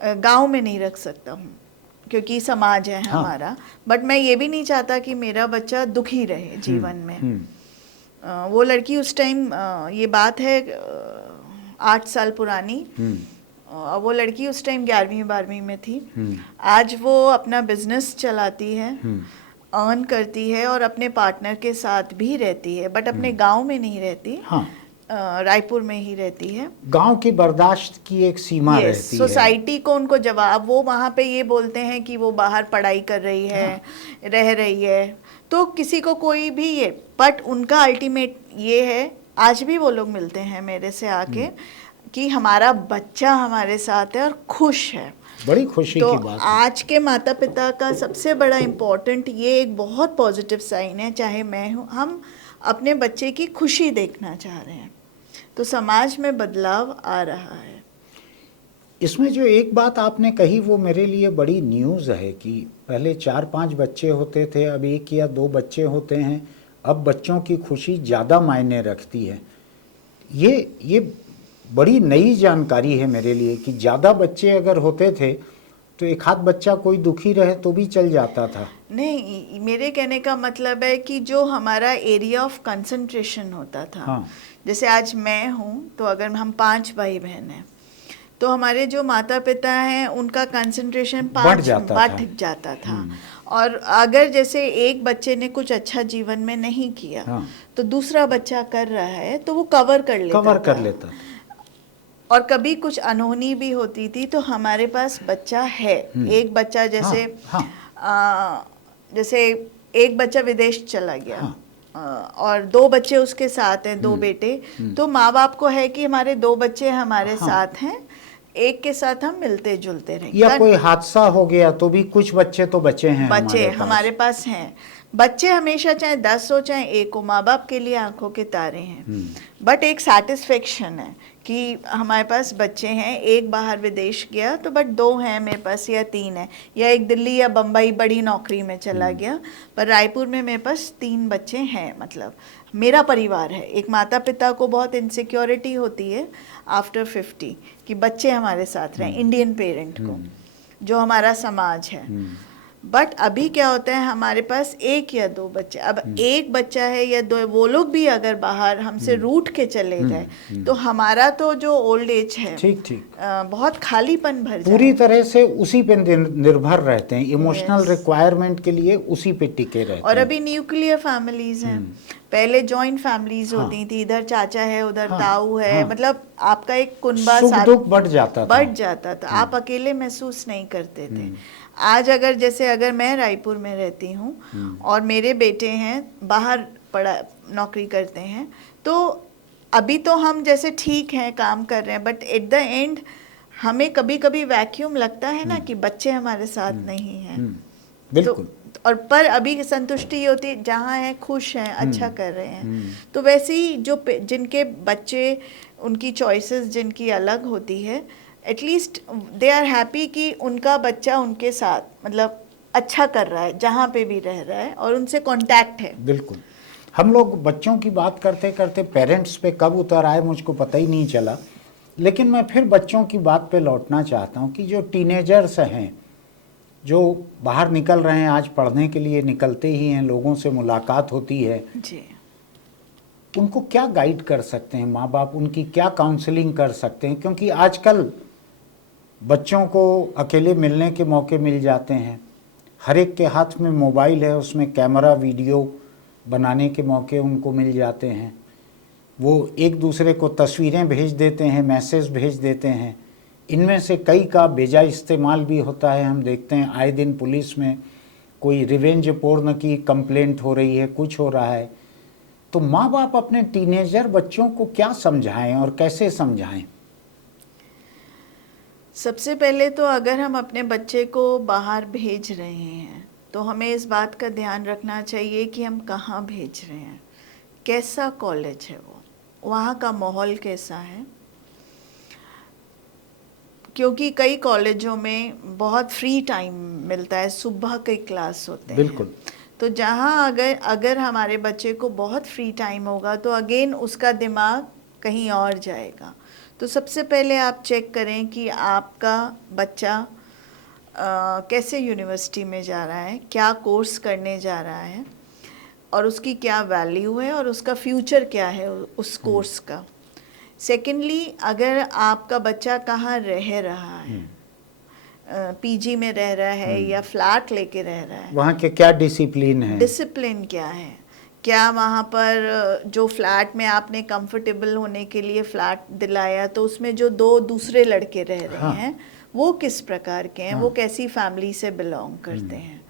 गांव में नहीं रख सकता हूँ क्योंकि समाज है हमारा, बट मैं ये भी नहीं चाहता कि मेरा बच्चा दुखी रहे जीवन में। वो लड़की उस टाइम, ये बात है 8 साल पुरानी, वो लड़की उस टाइम 11वीं-12वीं में थी। आज वो अपना बिजनेस चलाती है, अर्न करती है और अपने पार्टनर के साथ भी रहती है, बट अपने गांव में नहीं रहती। हाँ। रायपुर में ही रहती है। गांव की बर्दाश्त की एक सीमा रहती है। सोसाइटी को उनको जवाब, वो वहाँ पे ये बोलते हैं कि वो बाहर पढ़ाई कर रही है, रह रही है, तो किसी को कोई भी ये, बट उनका अल्टीमेट ये है, आज भी वो लोग मिलते हैं मेरे से आके कि हमारा बच्चा हमारे साथ है और खुश है। बड़ी खुशी तो की बात है। आज के माता पिता का सबसे बड़ा इम्पोर्टेंट ये एक बहुत पॉजिटिव साइन है, चाहे मैं हूँ, हम अपने बच्चे की खुशी देखना चाह रहे हैं, तो समाज में बदलाव आ रहा है। इसमें जो एक बात आपने कही वो मेरे लिए बड़ी न्यूज़ है कि पहले 4-5 बच्चे होते थे, अब 1 या 2 बच्चे होते हैं, अब बच्चों की खुशी ज़्यादा मायने रखती है। ये बड़ी नई जानकारी है मेरे लिए कि ज़्यादा बच्चे अगर होते थे तो एक हाथ बच्चा कोई दुखी रहे तो भी चल जाता था। नहीं, मेरे कहने का मतलब है कि जो हमारा एरिया ऑफ कंसंट्रेशन होता था, हाँ। जैसे आज मैं हूँ, तो अगर हम 5 भाई बहन हैं, तो हमारे जो माता पिता हैं उनका कंसंट्रेशन बढ़ जाता था। और अगर जैसे एक बच्चे ने कुछ अच्छा जीवन में नहीं किया, हाँ। तो दूसरा बच्चा कर रहा है तो वो कवर कर लेता था। और कभी कुछ अनहोनी भी होती थी तो हमारे पास बच्चा है, एक बच्चा जैसे जैसे एक बच्चा विदेश चला गया, और 2 बच्चे उसके साथ हैं, 2 बेटे, तो माँ बाप को है कि हमारे 2 बच्चे हमारे साथ हैं, एक के साथ हम मिलते जुलते रहें। या कोई हादसा हो गया तो भी कुछ बच्चे तो बचे हैं, बच्चे हमारे पास हैं। बच्चे हमेशा चाहे 10 हो चाहे 1 हो, माँ बाप के लिए आंखों के तारे हैं। बट एक सेटिस्फेक्शन है कि हमारे पास बच्चे हैं, एक बाहर विदेश गया तो बट 2 हैं मेरे पास या 3 है, या एक दिल्ली या बम्बई बड़ी नौकरी में चला गया, पर रायपुर में मेरे पास 3 बच्चे हैं। मतलब मेरा परिवार है। एक माता पिता को बहुत इनसिक्योरिटी होती है आफ्टर 50 कि बच्चे हमारे साथ रहें, इंडियन पेरेंट को, जो हमारा समाज है। बट अभी क्या होता है, हमारे पास 1 या 2 बच्चे, अब 1 बच्चा है या 2, वो लोग भी अगर बाहर हमसे रूठ के चले जाए तो हमारा तो जो ओल्ड एज है ठीक बहुत खालीपन भर जाए। पूरी तरह से उसी पे निर्भर रहते हैं, इमोशनल रिक्वायरमेंट के लिए उसी पे टिके रहते हैं। और अभी न्यूक्लियर फैमिलीज हैं, पहले जॉइंट फैमिलीज होती थी, इधर चाचा है उधर ताऊ है, मतलब आपका एक कुनबा सुख दुख बढ़ जाता था, आप अकेले महसूस नहीं करते थे। आज अगर जैसे अगर मैं रायपुर में रहती हूँ और मेरे बेटे हैं बाहर नौकरी करते हैं, तो अभी तो हम जैसे ठीक हैं, काम कर रहे हैं, बट एट द एंड हमें कभी कभी वैक्यूम लगता है ना कि बच्चे हमारे साथ नहीं हैं। बिल्कुल। तो और पर अभी संतुष्टि होती, जहाँ है खुश हैं, अच्छा कर रहे हैं। तो वैसे ही जो जिनके बच्चे, उनकी चॉइसेस जिनकी अलग होती है, एटलीस्ट दे आर हैप्पी कि उनका बच्चा उनके साथ मतलब अच्छा कर रहा है, जहाँ पे भी रह रहा है, और उनसे कांटेक्ट है। बिल्कुल। हम लोग बच्चों की बात करते करते पेरेंट्स पे कब उतर आए मुझको पता ही नहीं चला, लेकिन मैं फिर बच्चों की बात पे लौटना चाहता हूँ कि जो टीनेजर्स हैं, जो बाहर निकल रहे हैं, आज पढ़ने के लिए निकलते ही हैं, लोगों से मुलाकात होती है जी, उनको क्या गाइड कर सकते हैं माँ बाप, उनकी क्या काउंसलिंग कर सकते हैं? क्योंकि आजकल बच्चों को अकेले मिलने के मौके मिल जाते हैं, हर एक के हाथ में मोबाइल है, उसमें कैमरा वीडियो बनाने के मौके उनको मिल जाते हैं, वो एक दूसरे को तस्वीरें भेज देते हैं, मैसेज भेज देते हैं, इनमें से कई का बेजा इस्तेमाल भी होता है। हम देखते हैं आए दिन पुलिस में कोई रिवेंज पोर्न की कंप्लेंट हो रही है, कुछ हो रहा है। तो माँ बाप अपने टीनेजर बच्चों को क्या समझाएं और कैसे समझाएं? सबसे पहले तो अगर हम अपने बच्चे को बाहर भेज रहे हैं तो हमें इस बात का ध्यान रखना चाहिए कि हम कहाँ भेज रहे हैं, कैसा कॉलेज है वो, वहाँ का माहौल कैसा है। क्योंकि कई कॉलेजों में बहुत फ्री टाइम मिलता है, सुबह के क्लास होते हैं। बिल्कुल। तो जहाँ अगर हमारे बच्चे को बहुत फ्री टाइम होगा तो अगेन उसका दिमाग कहीं और जाएगा। तो सबसे पहले आप चेक करें कि आपका बच्चा कैसे यूनिवर्सिटी में जा रहा है, क्या कोर्स करने जा रहा है, और उसकी क्या वैल्यू है और उसका फ्यूचर क्या है उस कोर्स का। सेकेंडली, अगर आपका बच्चा कहाँ रह रहा है, पीजी में रह रहा है या फ्लैट लेके रह रहा है, वहाँ के क्या डिसिप्लिन है, डिसिप्लिन क्या है, क्या वहाँ पर जो फ्लैट में आपने कंफर्टेबल होने के लिए फ्लैट दिलाया तो उसमें जो 2 दूसरे लड़के रह रहे हैं वो किस प्रकार के हैं, वो कैसी फैमिली से बिलोंग करते हैं।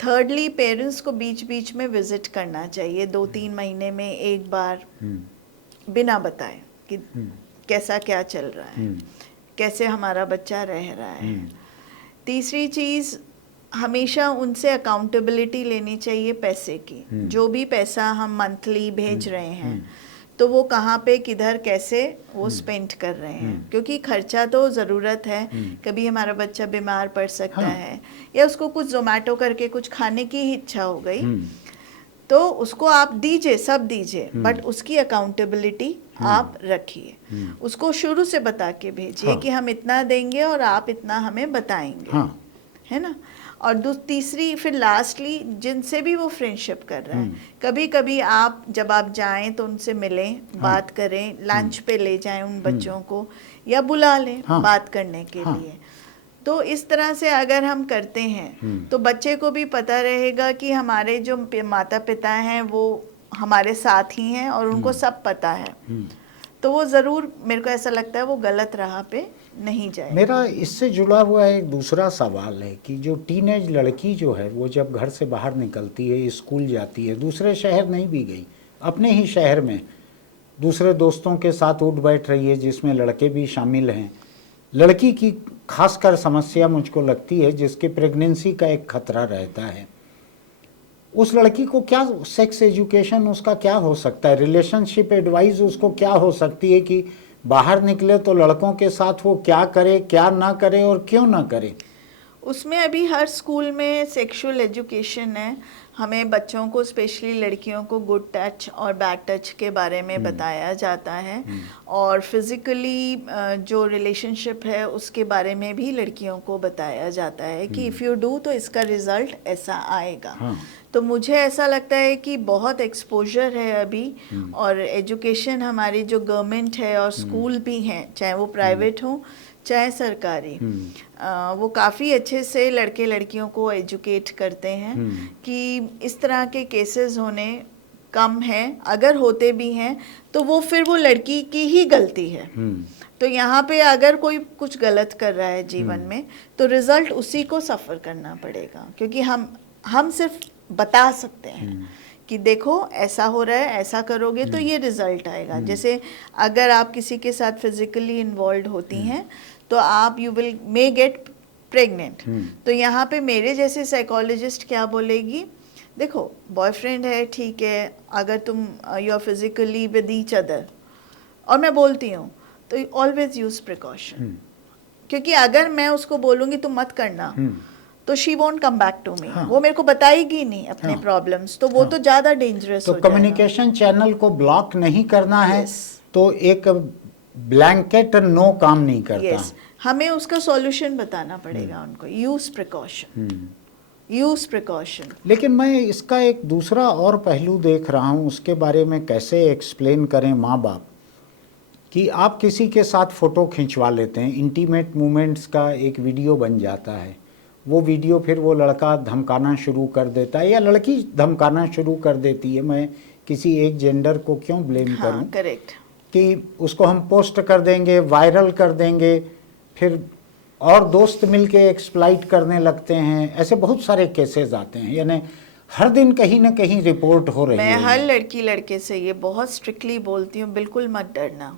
थर्डली, पेरेंट्स को बीच बीच में विजिट करना चाहिए, 2-3 महीने में एक बार, बिना बताए कि कैसा क्या चल रहा है, कैसे हमारा बच्चा रह रहा है। तीसरी चीज़, हमेशा उनसे अकाउंटेबिलिटी लेनी चाहिए पैसे की। जो भी पैसा हम मंथली भेज रहे हैं तो वो कहाँ पे किधर कैसे वो स्पेंड कर रहे हैं, क्योंकि खर्चा तो ज़रूरत है। कभी हमारा बच्चा बीमार पड़ सकता है, या उसको कुछ जोमेटो करके कुछ खाने की ही इच्छा हो गई, तो उसको आप दीजिए, सब दीजिए, बट उसकी अकाउंटेबिलिटी आप रखिए। उसको शुरू से बता के भेजिए कि हम इतना देंगे और आप इतना हमें बताएंगे, है ना। और तीसरी, फिर लास्टली, जिनसे भी वो फ्रेंडशिप कर रहा है, कभी कभी आप जब आप जाएं तो उनसे मिलें, बात करें, लंच पे ले जाएं उन बच्चों को, या बुला लें बात करने के लिए। तो इस तरह से अगर हम करते हैं तो बच्चे को भी पता रहेगा कि हमारे जो माता पिता हैं वो हमारे साथ ही हैं और उनको सब पता है। तो वो ज़रूर, मेरे को ऐसा लगता है वो गलत राह पे नहीं जाए। मेरा इससे जुड़ा हुआ एक दूसरा सवाल है कि जो टीनेज लड़की जो है वो जब घर से बाहर निकलती है, स्कूल जाती है, दूसरे शहर नहीं भी गई, अपने ही शहर में दूसरे दोस्तों के साथ उठ बैठ रही है जिसमें लड़के भी शामिल हैं। लड़की की खासकर समस्या मुझको लगती है जिसके प्रेगनेंसी का एक खतरा रहता है। उस लड़की को क्या सेक्स एजुकेशन उसका क्या हो सकता है, रिलेशनशिप एडवाइस उसको क्या हो सकती है कि बाहर निकले तो लड़कों के साथ वो क्या करे, क्या ना करे और क्यों ना करे? उसमें अभी हर स्कूल में सेक्सुअल एजुकेशन है। हमें बच्चों को, स्पेशली लड़कियों को, गुड टच और बैड टच के बारे में बताया जाता है, और फिज़िकली जो रिलेशनशिप है उसके बारे में भी लड़कियों को बताया जाता है कि इफ़ यू डू तो इसका रिज़ल्ट ऐसा आएगा। तो मुझे ऐसा लगता है कि बहुत एक्सपोजर है अभी, और एजुकेशन हमारी जो गवर्नमेंट है और स्कूल भी हैं, चाहे वो प्राइवेट हो चाहे सरकारी, वो काफ़ी अच्छे से लड़के लड़कियों को एजुकेट करते हैं कि इस तरह के केसेस होने कम हैं, अगर होते भी हैं तो वो फिर वो लड़की की ही गलती है। तो यहाँ पे अगर कोई कुछ गलत कर रहा है जीवन में तो रिजल्ट उसी को सफ़र करना पड़ेगा, क्योंकि हम सिर्फ बता सकते हैं कि देखो ऐसा हो रहा है, ऐसा करोगे तो ये रिजल्ट आएगा। जैसे अगर आप किसी के साथ फिजिकली इन्वॉल्व होती हैं तो आप you will may get pregnant. तो यहाँ पे मेरे जैसे साइकोलॉजिस्ट क्या बोलेगी, देखो बॉयफ्रेंड है, ठीक है, अगर तुम you are physically with each other, और मैं बोलती हूँ तो ऑलवेज यूज प्रिकॉशन, क्योंकि अगर मैं उसको बोलूँगी तुम मत करना तो she won't come back to me, वो मेरे को बताएगी नहीं अपने प्रॉब्लम्स, तो वो तो ज़्यादा डेंजरस तो हो जाएगा। कम्युनिकेशन चैनल को ब्लॉक नहीं करना है, तो एक ब्लैंकेट नो काम नहीं करता। हमें उसका सॉल्यूशन बताना पड़ेगा उनको, यूज प्रिकॉशन, यूज प्रिकॉशन। लेकिन मैं इसका एक दूसरा और पहलू देख रहा हूँ, उसके बारे में कैसे एक्सप्लेन करें माँ बाप, कि आप किसी के साथ फ़ोटो खिंचवा लेते हैं, इंटीमेट मोमेंट्स का एक वीडियो बन जाता है, वो वीडियो फिर वो लड़का धमकाना शुरू कर देता है या लड़की धमकाना शुरू कर देती है। मैं किसी एक जेंडर को क्यों ब्लेम करूं? करेक्ट। कि उसको हम पोस्ट कर देंगे, वायरल कर देंगे, फिर और दोस्त मिलके एक्सप्लॉइट करने लगते हैं। ऐसे बहुत सारे केसेस आते हैं, यानी हर दिन कहीं ना कहीं रिपोर्ट हो रही है। मैं हर लड़की लड़के से ये बहुत स्ट्रिक्टली बोलती हूँ, बिल्कुल मत डरना।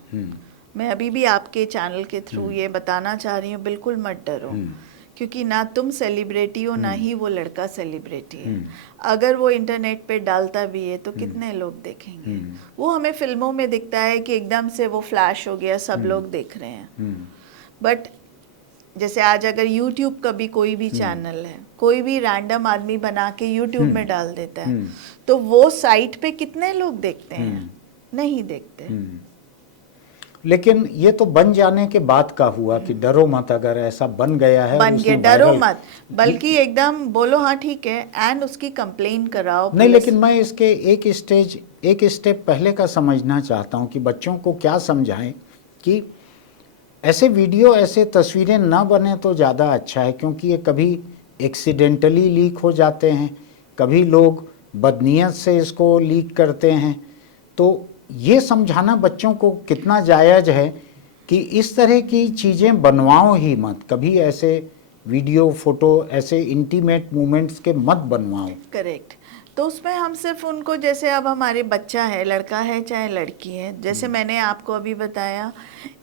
मैं अभी भी आपके चैनल के थ्रू ये बताना चाह रही हूँ, बिल्कुल मत डरो, क्योंकि ना तुम सेलिब्रिटी हो ना ही वो लड़का सेलिब्रिटी है। अगर वो इंटरनेट पे डालता भी है तो कितने लोग देखेंगे? वो हमें फिल्मों में दिखता है कि एकदम से वो फ्लैश हो गया, सब लोग देख रहे हैं, बट जैसे आज अगर YouTube का भी कोई भी चैनल है, कोई भी रैंडम आदमी बना के YouTube में डाल देता है, तो वो साइट पे कितने लोग देखते हैं? नहीं देखते। लेकिन ये तो बन जाने के बाद का हुआ कि डरो मत, अगर ऐसा बन गया है, बन गया, डरो मत, बल्कि एकदम बोलो हाँ ठीक है, एंड उसकी कंप्लेन कराओ। नहीं, लेकिन मैं इसके एक स्टेप पहले का समझना चाहता हूँ कि बच्चों को क्या समझाएं कि ऐसे वीडियो, ऐसे तस्वीरें ना बने तो ज़्यादा अच्छा है, क्योंकि ये कभी एक्सीडेंटली लीक हो जाते हैं, कभी लोग बदनीयत से इसको लीक करते हैं। तो ये समझाना बच्चों को कितना जायज़ है कि इस तरह की चीज़ें बनवाओ ही मत, कभी ऐसे वीडियो, फोटो, ऐसे इंटीमेट मोमेंट्स के मत बनवाओ। करेक्ट। तो उसमें हम सिर्फ उनको, जैसे अब हमारे बच्चा है, लड़का है चाहे लड़की है, जैसे मैंने आपको अभी बताया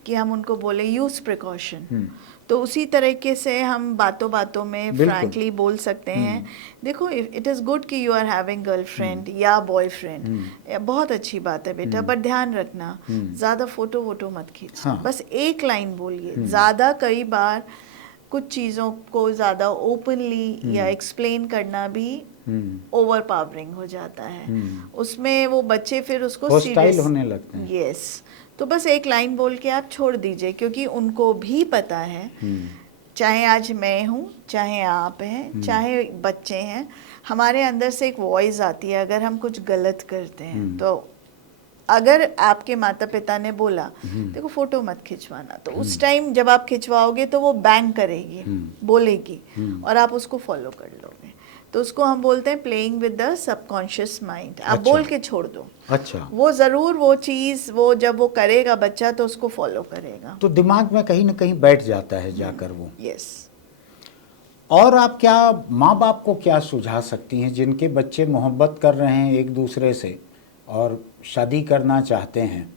कि हम उनको बोले यूज प्रिकॉशन, तो उसी तरीके से हम बातों बातों में फ्रैंकली बोल सकते हैं, देखो इट इज़ गुड कि यू आर हैविंग गर्लफ्रेंड या बॉयफ्रेंड, बहुत अच्छी बात है बेटा, बट ध्यान रखना ज़्यादा फ़ोटो वोटो मत खींच। बस एक लाइन बोलिए, ज़्यादा कई बार कुछ चीज़ों को ज़्यादा ओपनली या एक्सप्लेन करना भी ओवर पावरिंग हो जाता है, उसमें वो बच्चे फिर उसको सीरियस होने लगते हैं। यस, तो बस एक लाइन बोल के आप छोड़ दीजिए, क्योंकि उनको भी पता है, चाहे आज मैं हूँ, चाहे आप हैं, चाहे बच्चे हैं, हमारे अंदर से एक वॉइस आती है अगर हम कुछ गलत करते हैं। तो अगर आपके माता पिता ने बोला देखो फोटो मत खिंचवाना, तो उस टाइम जब आप खिंचवाओगे तो वो बैंग करेगी, बोलेगी, और आप उसको फॉलो कर लोगे। तो उसको हम बोलते हैं playing with the subconscious mind. आप अच्छा। बोल के छोड़ दो, अच्छा, वो ज़रूर वो चीज़, वो जब वो करेगा बच्चा तो उसको फॉलो करेगा। तो दिमाग में कहीं ना कहीं बैठ जाता है जाकर वो। यस। और आप क्या माँ बाप को क्या सुझा सकती हैं जिनके बच्चे मोहब्बत कर रहे हैं एक दूसरे से और शादी करना चाहते हैं,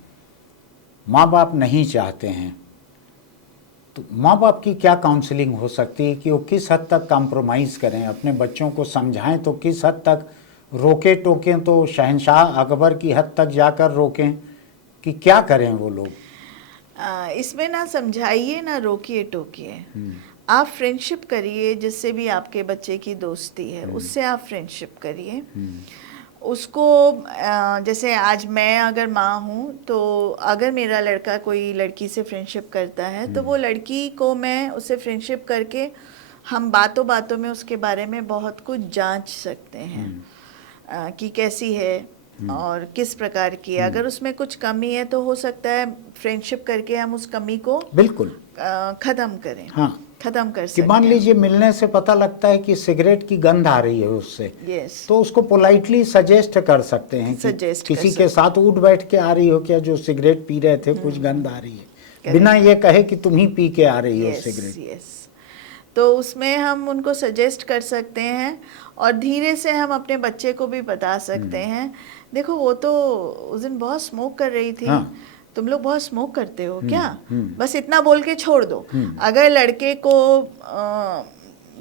माँ बाप नहीं चाहते हैं, तो माँ बाप की क्या काउंसलिंग हो सकती है कि वो किस हद तक कॉम्प्रोमाइज़ करें, अपने बच्चों को समझाएं तो किस हद तक, रोके टोकें तो शहंशाह अकबर की हद तक जाकर रोकें, कि क्या करें वो लोग? इसमें ना समझाइए ना रोकिए टोकिए, आप फ्रेंडशिप करिए, जिससे भी आपके बच्चे की दोस्ती है उससे आप फ्रेंडशिप करिए। उसको जैसे आज मैं अगर माँ हूँ तो अगर मेरा लड़का कोई लड़की से फ्रेंडशिप करता है तो वो लड़की को मैं उससे फ्रेंडशिप करके हम बातों बातों में उसके बारे में बहुत कुछ जांच सकते हैं कि कैसी है और किस प्रकार की है। अगर उसमें कुछ कमी है तो हो सकता है फ्रेंडशिप करके हम उस कमी को बिल्कुल ख़त्म करें। हाँ, ख़त्म कर कि सकते मान हैं। लीजिए मिलने से पता लगता है कि सिगरेट की गंध आ रही है उससे, यस। तो उसको पोलाइटली सजेस्ट कर सकते हैं कि Suggest कर किसी सकते के साथ उठ बैठ के आ रही हो क्या, जो सिगरेट पी रहे थे कुछ गंध आ रही है, बिना ये कहे कि तुम ही पी के आ रही हो सिगरेट। यस। तो उसमें हम उनको सजेस्ट कर सकते हैं और धीरे से हम अपने बच्चे को भी बता सकते हैं, देखो वो तो उस दिन बहुत स्मोक कर रही थी, हाँ। तुम लोग बहुत स्मोक करते हो क्या, बस इतना बोल के छोड़ दो। अगर लड़के को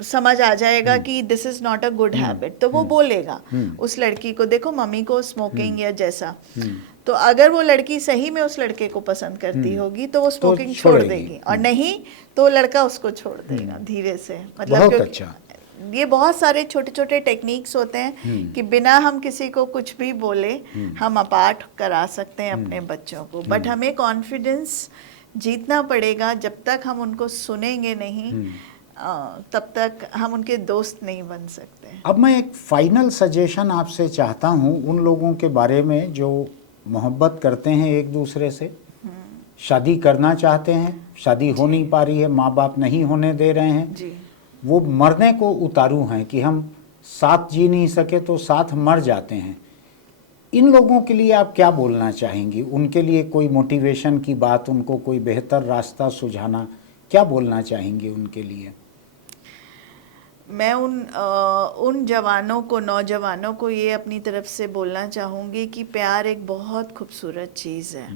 समझ आ जाएगा कि this is not a good habit तो वो बोलेगा उस लड़की को, देखो मम्मी को स्मोकिंग या जैसा। तो अगर वो लड़की सही में उस लड़के को पसंद करती होगी तो वो स्मोकिंग छोड़ छोड़ेगी। देगी, और नहीं तो लड़का उसको छोड़ देगा धीरे से। मतलब बहुत क्योंकि अच्छा। ये बहुत सारे छोटे छोटे टेक्निक्स होते हैं कि बिना हम किसी को कुछ भी बोले हम अपार्ट करा सकते हैं अपने बच्चों को। बट हमें कॉन्फिडेंस जीतना पड़ेगा, जब तक हम उनको सुनेंगे नहीं तब तक हम उनके दोस्त नहीं बन सकते। अब मैं एक फाइनल सजेशन आपसे चाहता हूँ उन लोगों के बारे में जो मोहब्बत करते हैं एक दूसरे से, शादी करना चाहते हैं, शादी हो नहीं पा रही है, माँ बाप नहीं होने दे रहे हैं जी। वो मरने को उतारू हैं कि हम साथ जी नहीं सके तो साथ मर जाते हैं, इन लोगों के लिए आप क्या बोलना चाहेंगी? उनके लिए कोई मोटिवेशन की बात, उनको कोई बेहतर रास्ता सुझाना, क्या बोलना चाहेंगे उनके लिए? मैं उन जवानों को, नौजवानों को ये अपनी तरफ से बोलना चाहूँगी कि प्यार एक बहुत खूबसूरत चीज़ है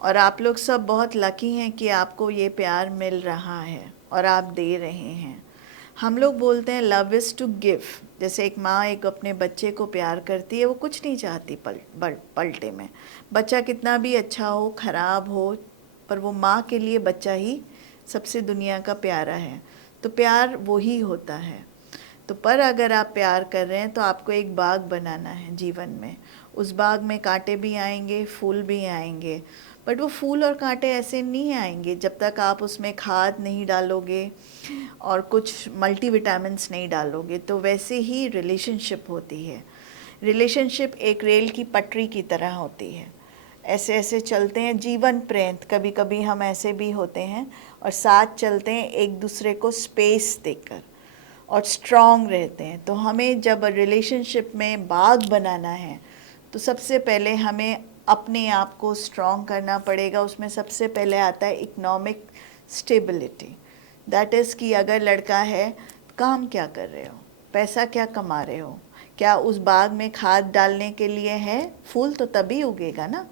और आप लोग सब बहुत लकी हैं कि आपको ये प्यार मिल रहा है और आप दे रहे हैं। हम लोग बोलते हैं लव इज़ टू गिव। जैसे एक माँ एक अपने बच्चे को प्यार करती है, वो कुछ नहीं चाहती पलटे में, बच्चा कितना भी अच्छा हो ख़राब हो, पर वो माँ के लिए बच्चा ही सबसे दुनिया का प्यारा है। तो प्यार वो ही होता है। तो पर अगर आप प्यार कर रहे हैं तो आपको एक बाग बनाना है जीवन में। उस बाग में कांटे भी आएंगे, फूल भी आएंगे, बट वो फूल और कांटे ऐसे नहीं आएंगे जब तक आप उसमें खाद नहीं डालोगे और कुछ मल्टीविटामिन्स नहीं डालोगे। तो वैसे ही रिलेशनशिप होती है। रिलेशनशिप एक रेल की पटरी की तरह होती है, ऐसे ऐसे चलते हैं जीवन पर्यंत। कभी कभी हम ऐसे भी होते हैं और साथ चलते हैं एक दूसरे को स्पेस देकर और स्ट्रॉन्ग रहते हैं। तो हमें जब रिलेशनशिप में बाग बनाना है तो सबसे पहले हमें अपने आप को स्ट्रॉन्ग करना पड़ेगा। उसमें सबसे पहले आता है इकोनॉमिक स्टेबिलिटी। दैट इज़ कि अगर लड़का है, काम क्या कर रहे हो, पैसा क्या कमा रहे हो, क्या उस बाग में खाद डालने के लिए है, फूल तो तभी उगेगा ना।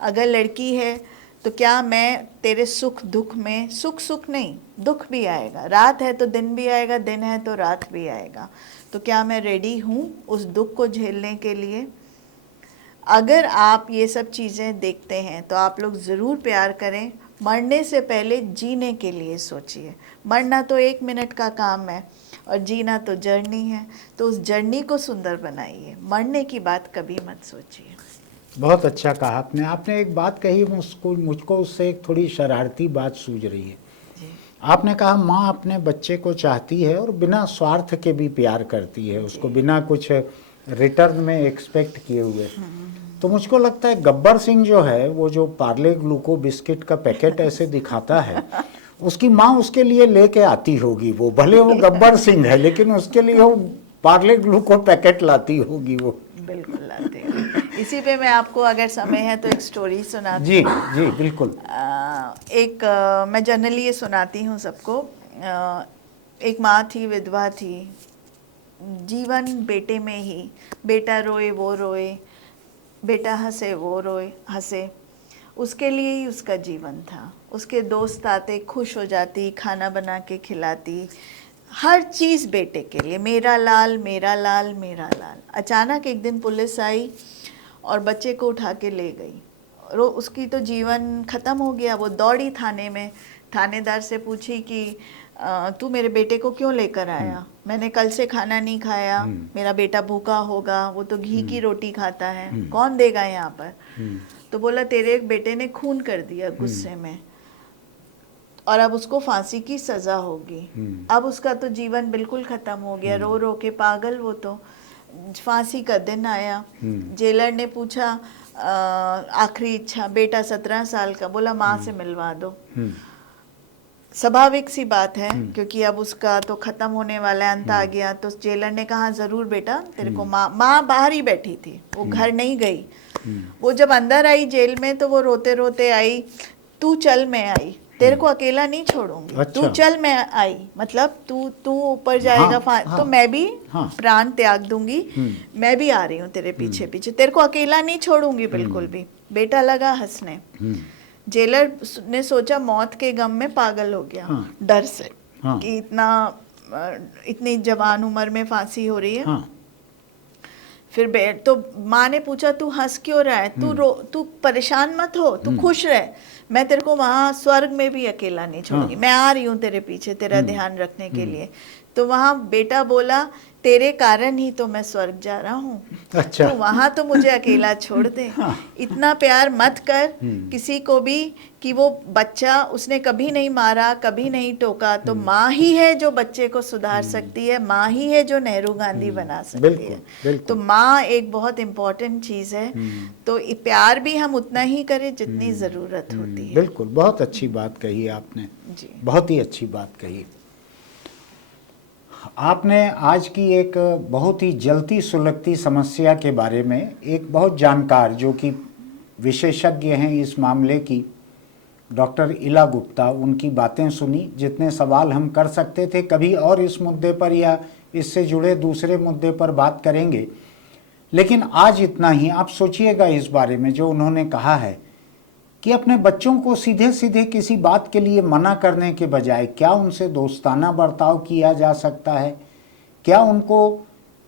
अगर लड़की है तो क्या मैं तेरे सुख दुख में, सुख नहीं दुख भी आएगा, रात है तो दिन भी आएगा, दिन है तो रात भी आएगा, तो क्या मैं रेडी हूँ उस दुख को झेलने के लिए। अगर आप ये सब चीज़ें देखते हैं तो आप लोग ज़रूर प्यार करें। मरने से पहले जीने के लिए सोचिए। मरना तो 1 मिनट का काम है और जीना तो जर्नी है, तो उस जर्नी को सुंदर बनाइए, मरने की बात कभी मत सोचिए। बहुत अच्छा कहा आपने। आपने एक बात कही, मुझको उससे एक थोड़ी शरारती बात सूझ रही है। आपने कहा माँ अपने बच्चे को चाहती है और बिना स्वार्थ के भी प्यार करती है, उसको बिना कुछ रिटर्न में एक्सपेक्ट किए हुए। तो मुझको लगता है गब्बर सिंह जो है, वो जो पार्ले ग्लूको बिस्किट का पैकेट ऐसे दिखाता है, उसकी माँ उसके लिए लेके आती होगी। वो भले वो गब्बर सिंह है लेकिन उसके लिए वो पार्ले ग्लू को पैकेट लाती होगी वो। बिल्कुल लाते हैं। इसी पे मैं आपको अगर समय है तो एक स्टोरी सुनाती जी जी बिल्कुल। मैं जनरली ये सुनाती हूँ सबको। एक माँ थी, विधवा थी, जीवन बेटे में ही, बेटा रोए वो रोए, बेटा हंसे वो रोए हंसे, उसके लिए ही उसका जीवन था। उसके दोस्त आते, खुश हो जाती, खाना बना के खिलाती, हर चीज़ बेटे के लिए, मेरा लाल मेरा लाल मेरा लाल। अचानक एक दिन पुलिस आई और बच्चे को उठा के ले गई। उसकी तो जीवन ख़त्म हो गया। वो दौड़ी थाने में, थानेदार से पूछी कि तू मेरे बेटे को क्यों लेकर आया? मैंने कल से खाना नहीं खाया, मेरा बेटा भूखा होगा, वो तो घी की रोटी खाता है, कौन देगा यहाँ पर? तो बोला तेरे एक बेटे ने खून कर दिया गुस्से में और अब उसको फांसी की सज़ा होगी। अब उसका तो जीवन बिल्कुल ख़त्म हो गया, रो रो के पागल। वो तो फांसी का दिन आया, जेलर ने पूछा आखिरी इच्छा, बेटा 17 साल का, बोला माँ से मिलवा दो। स्वाभाविक सी बात है क्योंकि अब उसका तो ख़त्म होने वाला है, अंत आ गया। तो जेलर ने कहा ज़रूर बेटा, तेरे को माँ बाहर ही बैठी थी, वो घर नहीं गई। वो जब अंदर आई जेल में तो वो रोते रोते आई, तू चल मैं आई, तेरे को अकेला नहीं छोड़ूंगी। अच्छा। तू चल मैं आई, मतलब तू ऊपर जाएगा। तो मैं भी प्राण त्याग दूंगी, मैं भी आ रही हूँ तेरे पीछे पीछे, तेरे को अकेला नहीं छोड़ूंगी बिल्कुल भी। बेटा लगा हंसने। जेलर ने सोचा मौत के गम में पागल हो गया, डर से कि इतनी जवान उम्र में फांसी हो रही है। फिर तो माँ ने पूछा तू हंस क्यों रहा है? तू परेशान मत हो, तू खुश रह, मैं तेरे को वहाँ स्वर्ग में भी अकेला नहीं छोड़ूंगी, मैं आ रही हूँ तेरे पीछे तेरा ध्यान रखने के लिए। तो वहाँ बेटा बोला तेरे कारण ही तो मैं स्वर्ग जा रहा हूँ। अच्छा। तो वहाँ तो मुझे अकेला छोड़ दे। इतना प्यार मत कर किसी को भी कि वो बच्चा, उसने कभी नहीं मारा, कभी नहीं टोका। तो माँ ही है जो बच्चे को सुधार सकती है, माँ ही है जो नेहरू गांधी बना सकती है। तो माँ एक बहुत इम्पोर्टेंट चीज़ है। तो प्यार भी हम उतना ही करें जितनी ज़रूरत होती है। बिल्कुल, बहुत अच्छी बात कही आपने जी, बहुत ही अच्छी बात कही आपने। आज की एक बहुत ही जलती सुलगती समस्या के बारे में एक बहुत जानकार, जो कि विशेषज्ञ हैं इस मामले की, डॉक्टर इला गुप्ता, उनकी बातें सुनी। जितने सवाल हम कर सकते थे, कभी और इस मुद्दे पर या इससे जुड़े दूसरे मुद्दे पर बात करेंगे, लेकिन आज इतना ही। आप सोचिएगा इस बारे में जो उन्होंने कहा है कि अपने बच्चों को सीधे सीधे किसी बात के लिए मना करने के बजाय क्या उनसे दोस्ताना बर्ताव किया जा सकता है? क्या उनको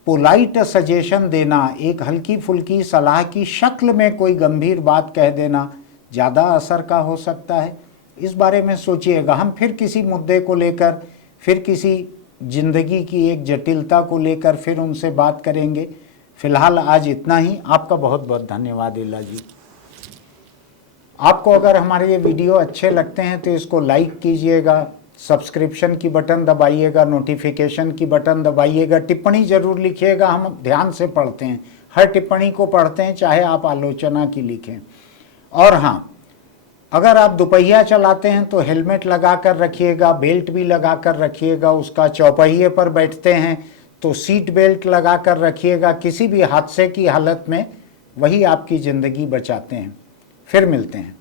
पोलाइट सजेशन देना, एक हल्की फुल्की सलाह की शक्ल में कोई गंभीर बात कह देना ज़्यादा असर का हो सकता है? इस बारे में सोचिएगा। हम फिर किसी मुद्दे को लेकर, फिर किसी जिंदगी की एक जटिलता को लेकर फिर उनसे बात करेंगे। फिलहाल आज इतना ही। आपका बहुत बहुत धन्यवाद इला जी। आपको अगर हमारे ये वीडियो अच्छे लगते हैं तो इसको लाइक कीजिएगा, सब्सक्रिप्शन की बटन दबाइएगा, नोटिफिकेशन की बटन दबाइएगा, टिप्पणी ज़रूर लिखिएगा, हम ध्यान से पढ़ते हैं, हर टिप्पणी को पढ़ते हैं, चाहे आप आलोचना की लिखें। और हाँ, अगर आप दोपहिया चलाते हैं तो हेलमेट लगा कर रखिएगा, बेल्ट भी लगा कर रखिएगा। उसका चौपहिए पर बैठते हैं तो सीट बेल्ट लगा कर रखिएगा। किसी भी हादसे की हालत में वही आपकी ज़िंदगी बचाते हैं। फिर मिलते हैं।